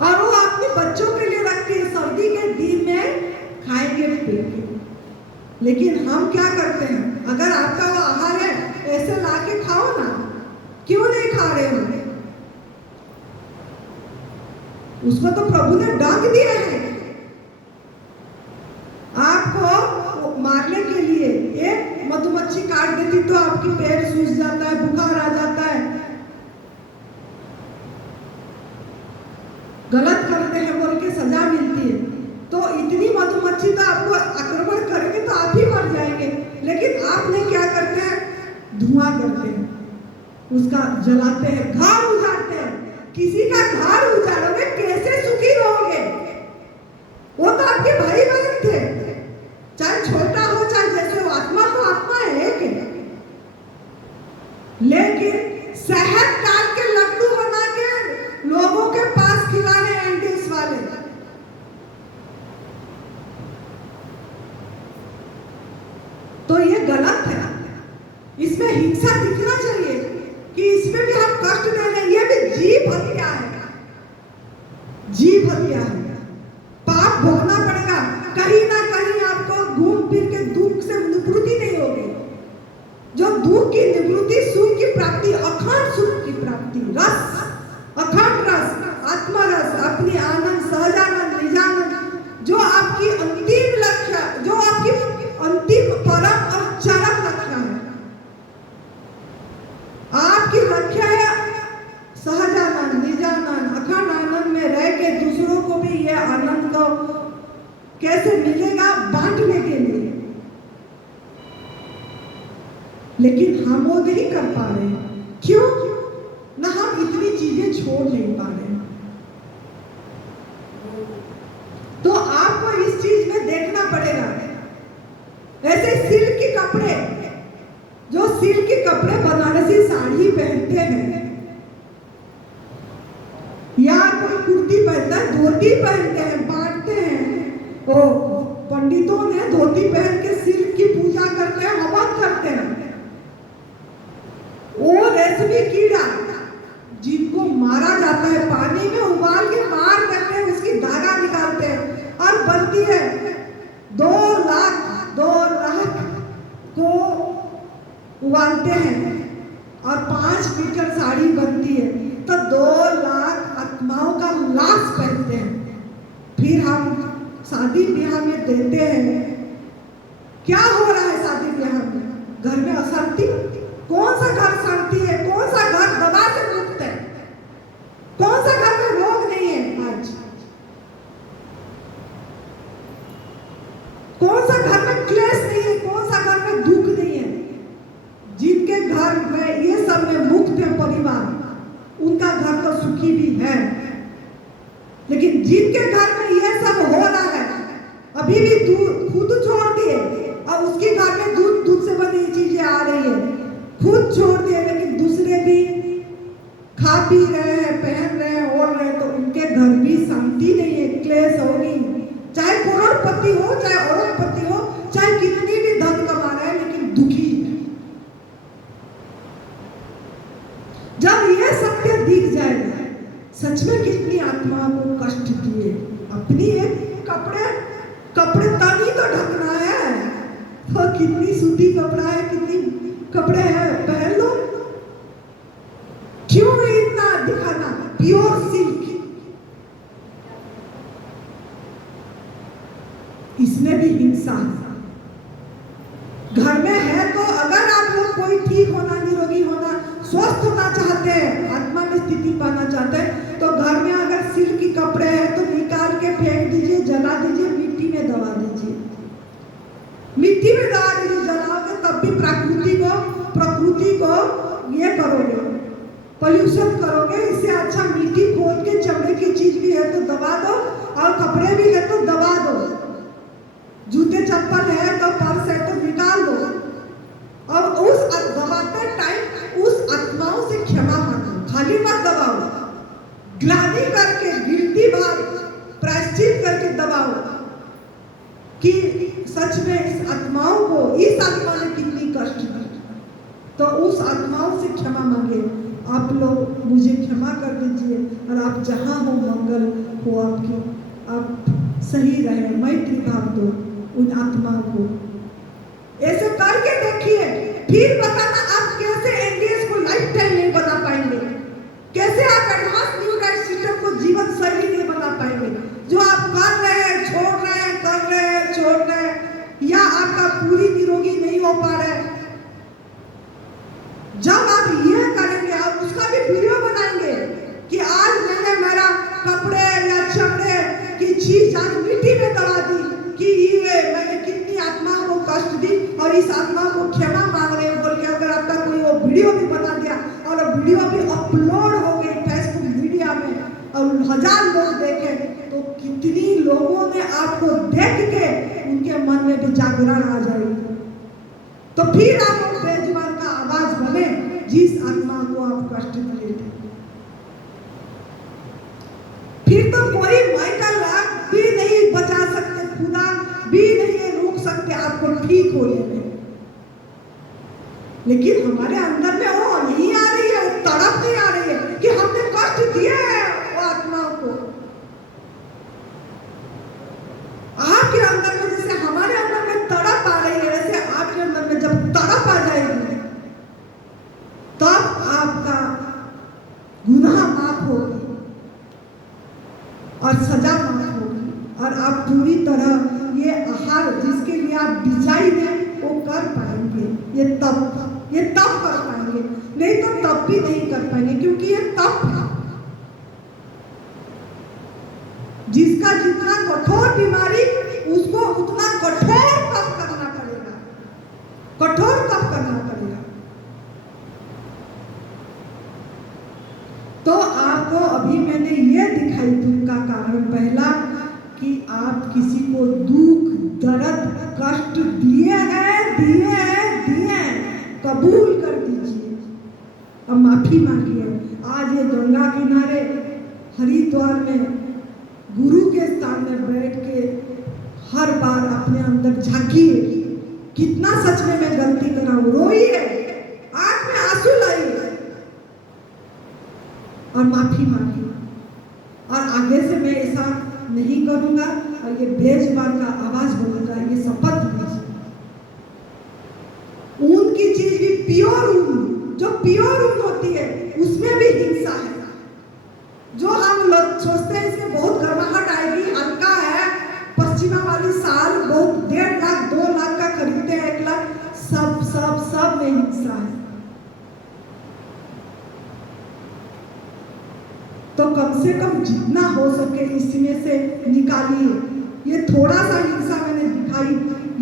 और वो अपने बच्चों के लिए रखती है, सर्दी के दिन में खाएंगे पिएंगे। लेकिन हम क्या करते हैं? अगर आपका वो आहार है, ऐसे लाके खाओ ना, क्यों नहीं खा रहे हो? उसको तो प्रभु ने डांट दिया है। आपको मारने के लिए एक मधुमक्खी काट देती तो आपकी पैर सूज जाता है, बुखार आ जाता है। गलत करते हैं बोल के सजा मिलती है। तो इतनी मधुमक्खी तो आपको आक्रमण करेंगे तो आप ही मर जाएंगे। लेकिन आपने क्या करते हैं? धुआं करते हैं, उसका जलाते हैं, घर उजाड़ते हैं। किसी का घर उजाड़ोगे कैसे सुखी रहोगे? वो तो आपके भाई बहन थे, चाहे छोटा हो चाहे जैसे हो, आत्मा तो आत्मा है एक। लेकिन शहद काट के लड्डू बना के लोगों के पास खिला रहे हैं एनडीएस वाले। हिंसा दिखना चाहिए कि इसमें भी हम कष्ट दे रहे हैं। ये भी जीव हत्या है, जीव हत्या है। पाप भोगना पड़ेगा। कहीं ना कहीं आपको घूम फिर के दुख से निवृत्ति नहीं होगी। जो दुख की निवृत्ति, सुख की प्राप्ति, अखंड सुख की प्राप्ति, रस, अखंड रस, आत्मा रस, अपनी आनंद, सहजानंद, निजानंद, जो आपकी अंतिम लक्ष्य, जो आपकी अंतिम परम और चरम लक्ष्य है। आपकी लक्ष्य है सहजानंद, निजानंद, अखंड आनंद में रह के दूसरों को भी ये आनंद को कैसे मिलेगा बांटने के लिए। लेकिन हम वो नहीं कर पा रहे। क्यों? ना हम इतनी चीजें छोड़ नहीं पा रहे। तो आपको इस चीज में देखना पड़ेगा। ऐसे सिल्क के कपड़े, जो सिल्क के कपड़े बनारसी साड़ी पहनते हैं, या कोई कुर्ती पहनता है, धोती पहनते हैं, बांटते हैं। ओ पंडितों ने धोती पहन के सिल्क की पूजा करते हैं, हवन करते हैं। वो रेशमी कीड़ा जिनको मारा जाता है, पानी में उबाल के मार देते हैं, उसकी धागा निकालते हैं और बनती है 2 लाख को उबालते हैं और 5 मीटर साड़ी बनती है। तो 2 लाख आत्माओं का लाश पहनते हैं। फिर हम शादी ब्याह में देते हैं। क्या हो रहा है शादी ब्याह में? घर में अशांति। कौन सा घर शांति है? कौन सा घर दवा से मुक्त है? कौन सा घर में रोग नहीं है आज? कौन सा घर में क्लेश नहीं है? कौन सा घर में दुख नहीं है? जिनके घर में ये सब में मुक्त है परिवार, उनका घर तो सुखी भी है। लेकिन जिनके घर में ये सब हो रहा है, अभी भी दूध खुद छोड़ दिए और उसके घर में दूध से बनी चीजें आ रही है, खुद छोड़ दिए, लेकिन दूसरे भी खा पी रहे हैं, पहन रहे हैं, ओढ़ रहे हैं, तो उनके घर भी शांति नहीं है, क्लेश होगी। चाहे करोड़पति हो, चाहे अरबपति हो, चाहे कितनी भी धन कमा रहे हैं, लेकिन दुखी है। जब ये सत्य दिख जाएगा, सच में कितनी आत्माओं को कष्ट दिए। अपनी एक कपड़े तन ही तो ढकना है, तो कितनी सूती कपड़ा है, कितनी कपड़े हैं, पहन लो। क्यों इतना दिखाना? प्योर सिल्क, इसमें भी हिंसा है। घर में है तो अगर आप लोग कोई ठीक होना, निरोगी होना, स्वस्थ होना चाहते हैं, आत्मा में स्थिति पाना चाहते हैं, तो घर में अगर सिल्क के कपड़े हैं तो निकाल के फेंक दीजिए, जला दीजिए, मिट्टी में दबा दीजिए। मिट्टी में दबा दीजिए, जलाओगे तब भी प्रकृति को ये करोगे, पॉल्यूशन करोगे। इससे अच्छा मिट्टी खोद के चमड़े की चीज भी है तो दबा दो, और कपड़े भी है तो दबा दो, जूते चप्पल है तो पर्स है तो निकाल दो। और उस दबाते टाइम उस आत्माओं से क्षमा मांगो, खाली मत दबाओ, ग्लानि करके, गिल्टी भाव, प्रायश्चित करके दबाओ कि सच में इस आत्माओं को, इस आत्मा ने कितनी कष्ट दी। तो उस आत्माओं से क्षमा मांगे, आप लोग मुझे क्षमा कर दीजिए, और आप जहाँ हो मंगल हो आपकी, आप सही रहे, मैत्री भाव दो उन आत्माओं को। ऐसे करके देखिए, फिर बताना आप कैसे एनडीएस को लाइफ टाइम नहीं बना पाएंगे, कैसे आप एडवांस न्यू लाइफ सिस्टम को जीवन शैली नहीं बना पाएंगे। जो आप कर रहे हैं, छोड़ रहे हैं, कर रहे हैं, छोड़ रहे हैं, या आपका पूरी निरोगी नहीं हो पा रहा है, जब आप ये करेंगे, आप उसका भी वीडियो बनाएंगे कि आज मैंने मेरा कपड़े या चमड़े की चीज आज मिट्टी में दबा दी, कि ये मैंने कितनी आत्माओं को कष्ट दी और इस आत्मा को क्षमा मांग रहे हैं बोल के अगर आपका कोई वो वीडियो भी बना दिया और वीडियो भी अपलोड हो गई फेसबुक मीडिया में और 1000 लोग देखे, तो कितनी लोगों ने आपको देख के उनके मन में भी जागरण आ जाएगी। तो फिर आप बेजुबान का आवाज बने जिस आत्मा को आप कष्ट दिए थे। फिर तो कोई माई का लाख भी नहीं बचा सकते, खुदा भी नहीं रोक सकते आपको ठीक होने में। लेकिन हमारे अंदर में वो नहीं आ रही है, वो तड़प नहीं आ रही है कि हमने कष्ट दिए हैं वो आत्माओं को। आपके अंदर में जैसे हमारे अंदर में तड़प आ रही है, वैसे आपके अंदर में जब तड़प आ जाएगी तब आपका गुनाह माफ होगी और सजा माफ होगी और आप पूरी तरह ये आहार जिसके लिए आप डिजाइन है वो कर पाएंगे। ये तब कर पाएंगे, नहीं तो तब भी नहीं कर पाएंगे, क्योंकि ये तब है। जिसका जितना कठोर बीमारी उसको उतना कठोर तप करना पड़ेगा, कठोर तप करना पड़ेगा। तो आपको अभी मैंने ये दिखाई दुख का कारण पहला कि आप किसी को दुख दर्द कष्ट दिए हैं, कबूल कर दीजिए और माफी मांगिए। आज ये गंगा किनारे हरिद्वार में गुरु के सामने बैठ के हर बार अपने अंदर झांकिए, कितना सच में मैं गलती कर रहा हूं, रोइए, आंख में आंसू लाइए और माफी मांगिए। और आगे से मैं ऐसा नहीं करूंगा और ये बेजुबान का आवाज बोलूंगा, ये शपथ लीजिए। ऊन की चीज भी प्योर ऊन, जो प्योर ऊन होती है उसमें भी हिंसा है। जो हम लोग सोचते हैं इसमें बहुत गर्माहट आएगी, हल्का है, पश्चिमा वाली साल बहुत 1.5 लाख 2 लाख का खरीदते हैं, 1 लाख, सब में हिंसा है। तो कम से कम जितना हो सके इसमें से निकालिए। ये थोड़ा सा हिंसा मैंने दिखाई,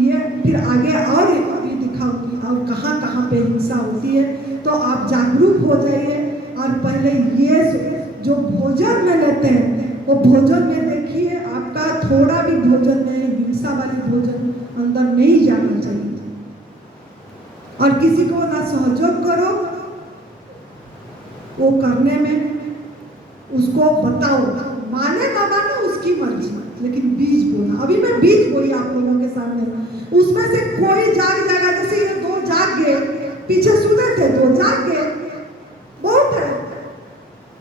ये फिर आगे और भी दिखाऊंगी और कहाँ कहाँ पे हिंसा होती है। तो आप जागरूक हो जाइए और पहले ये जो भोजन में लेते हैं वो भोजन में देखिए आपका थोड़ा भी भोजन में हिंसा वाली भोजन अंदर नहीं जाना चाहिए। और किसी को ना सहयोग करो, वो करने में उसको बताओ, माने ना माने उसकी मर्जी, लेकिन बीज बोना। अभी मैं बीज बोई आप लोगों के सामने, उसमें से कोई जाग जाएगा। जैसे ये 2 जाग गए, पीछे सुने थे 2 जाग गए, बहुत है।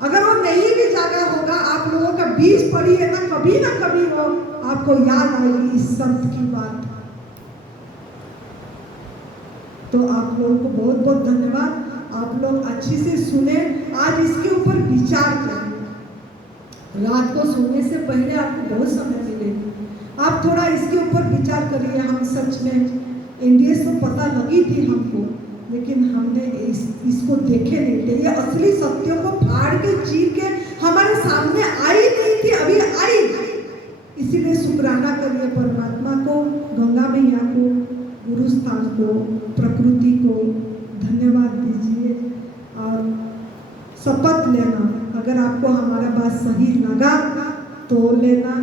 अगर वो नहीं भी जागा होगा, आप लोगों का बीज पड़ी है ना कभी वो आपको याद आएगी इस शब्द की बात। तो आप लोगों को बहुत बहुत धन्यवाद। आप लोग अच्छी से सुने, आज इसके ऊपर विचार करें। रात को सोने से पहले आपको बहुत समय मिलेगा, आप थोड़ा इसके ऊपर विचार करिए। हम सच में इंडिया से पता लगी थी हमको, लेकिन हमने इसको देखे नहीं थे। ये असली सत्यों को फाड़ के चीर के हमारे सामने आई नहीं थी, अभी आई। इसीलिए शुक्राना करिए परमात्मा को, गंगा मैया को, गुरु स्थान को, प्रकृति को धन्यवाद दीजिए और शपथ लेना। अगर आपको हमारा बात सही लगा तो लेना,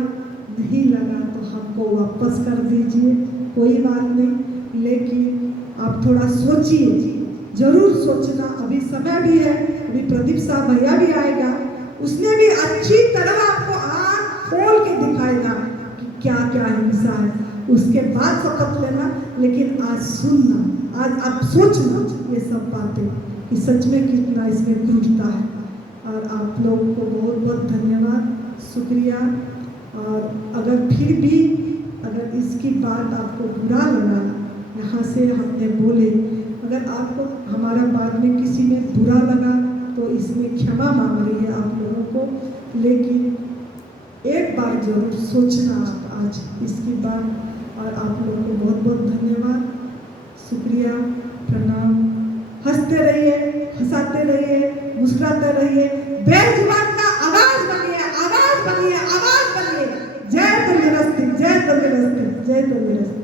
नहीं लगा तो हमको वापस कर दीजिए, कोई बात नहीं। लेकिन आप थोड़ा सोचिए, जरूर सोचना। अभी समय भी है, अभी प्रदीप साहब भैया भी आएगा, उसने भी अच्छी तरह आपको आँख खोल के दिखाएगा कि क्या क्या हिंसा है। उसके बाद शपथ लेना, लेकिन आज सुनना, आज आप सोचना ये सब बातें कि सच में कितना इसमें क्रूरता है। और आप लोगों को बहुत बहुत धन्यवाद, शुक्रिया। और अगर फिर भी अगर इसकी बात आपको बुरा लगा, यहाँ से हमने बोले, अगर आपको हमारा बात में किसी में बुरा लगा तो इसमें क्षमा मांग रही है आप लोगों को। लेकिन एक बार जरूर सोचना आप आज इसकी बात। और आप लोगों को बहुत बहुत धन्यवाद, शुक्रिया, प्रणाम। हंसते रहिए, हंसाते रहिए, मुस्कुराते रहिए, बेजुबान का आवाज बनिए, आवाज बनिए, आवाज बनिए। जय तंदुरुस्ती, जय तंदुरुस्ती, जय तंदुरुस्ती।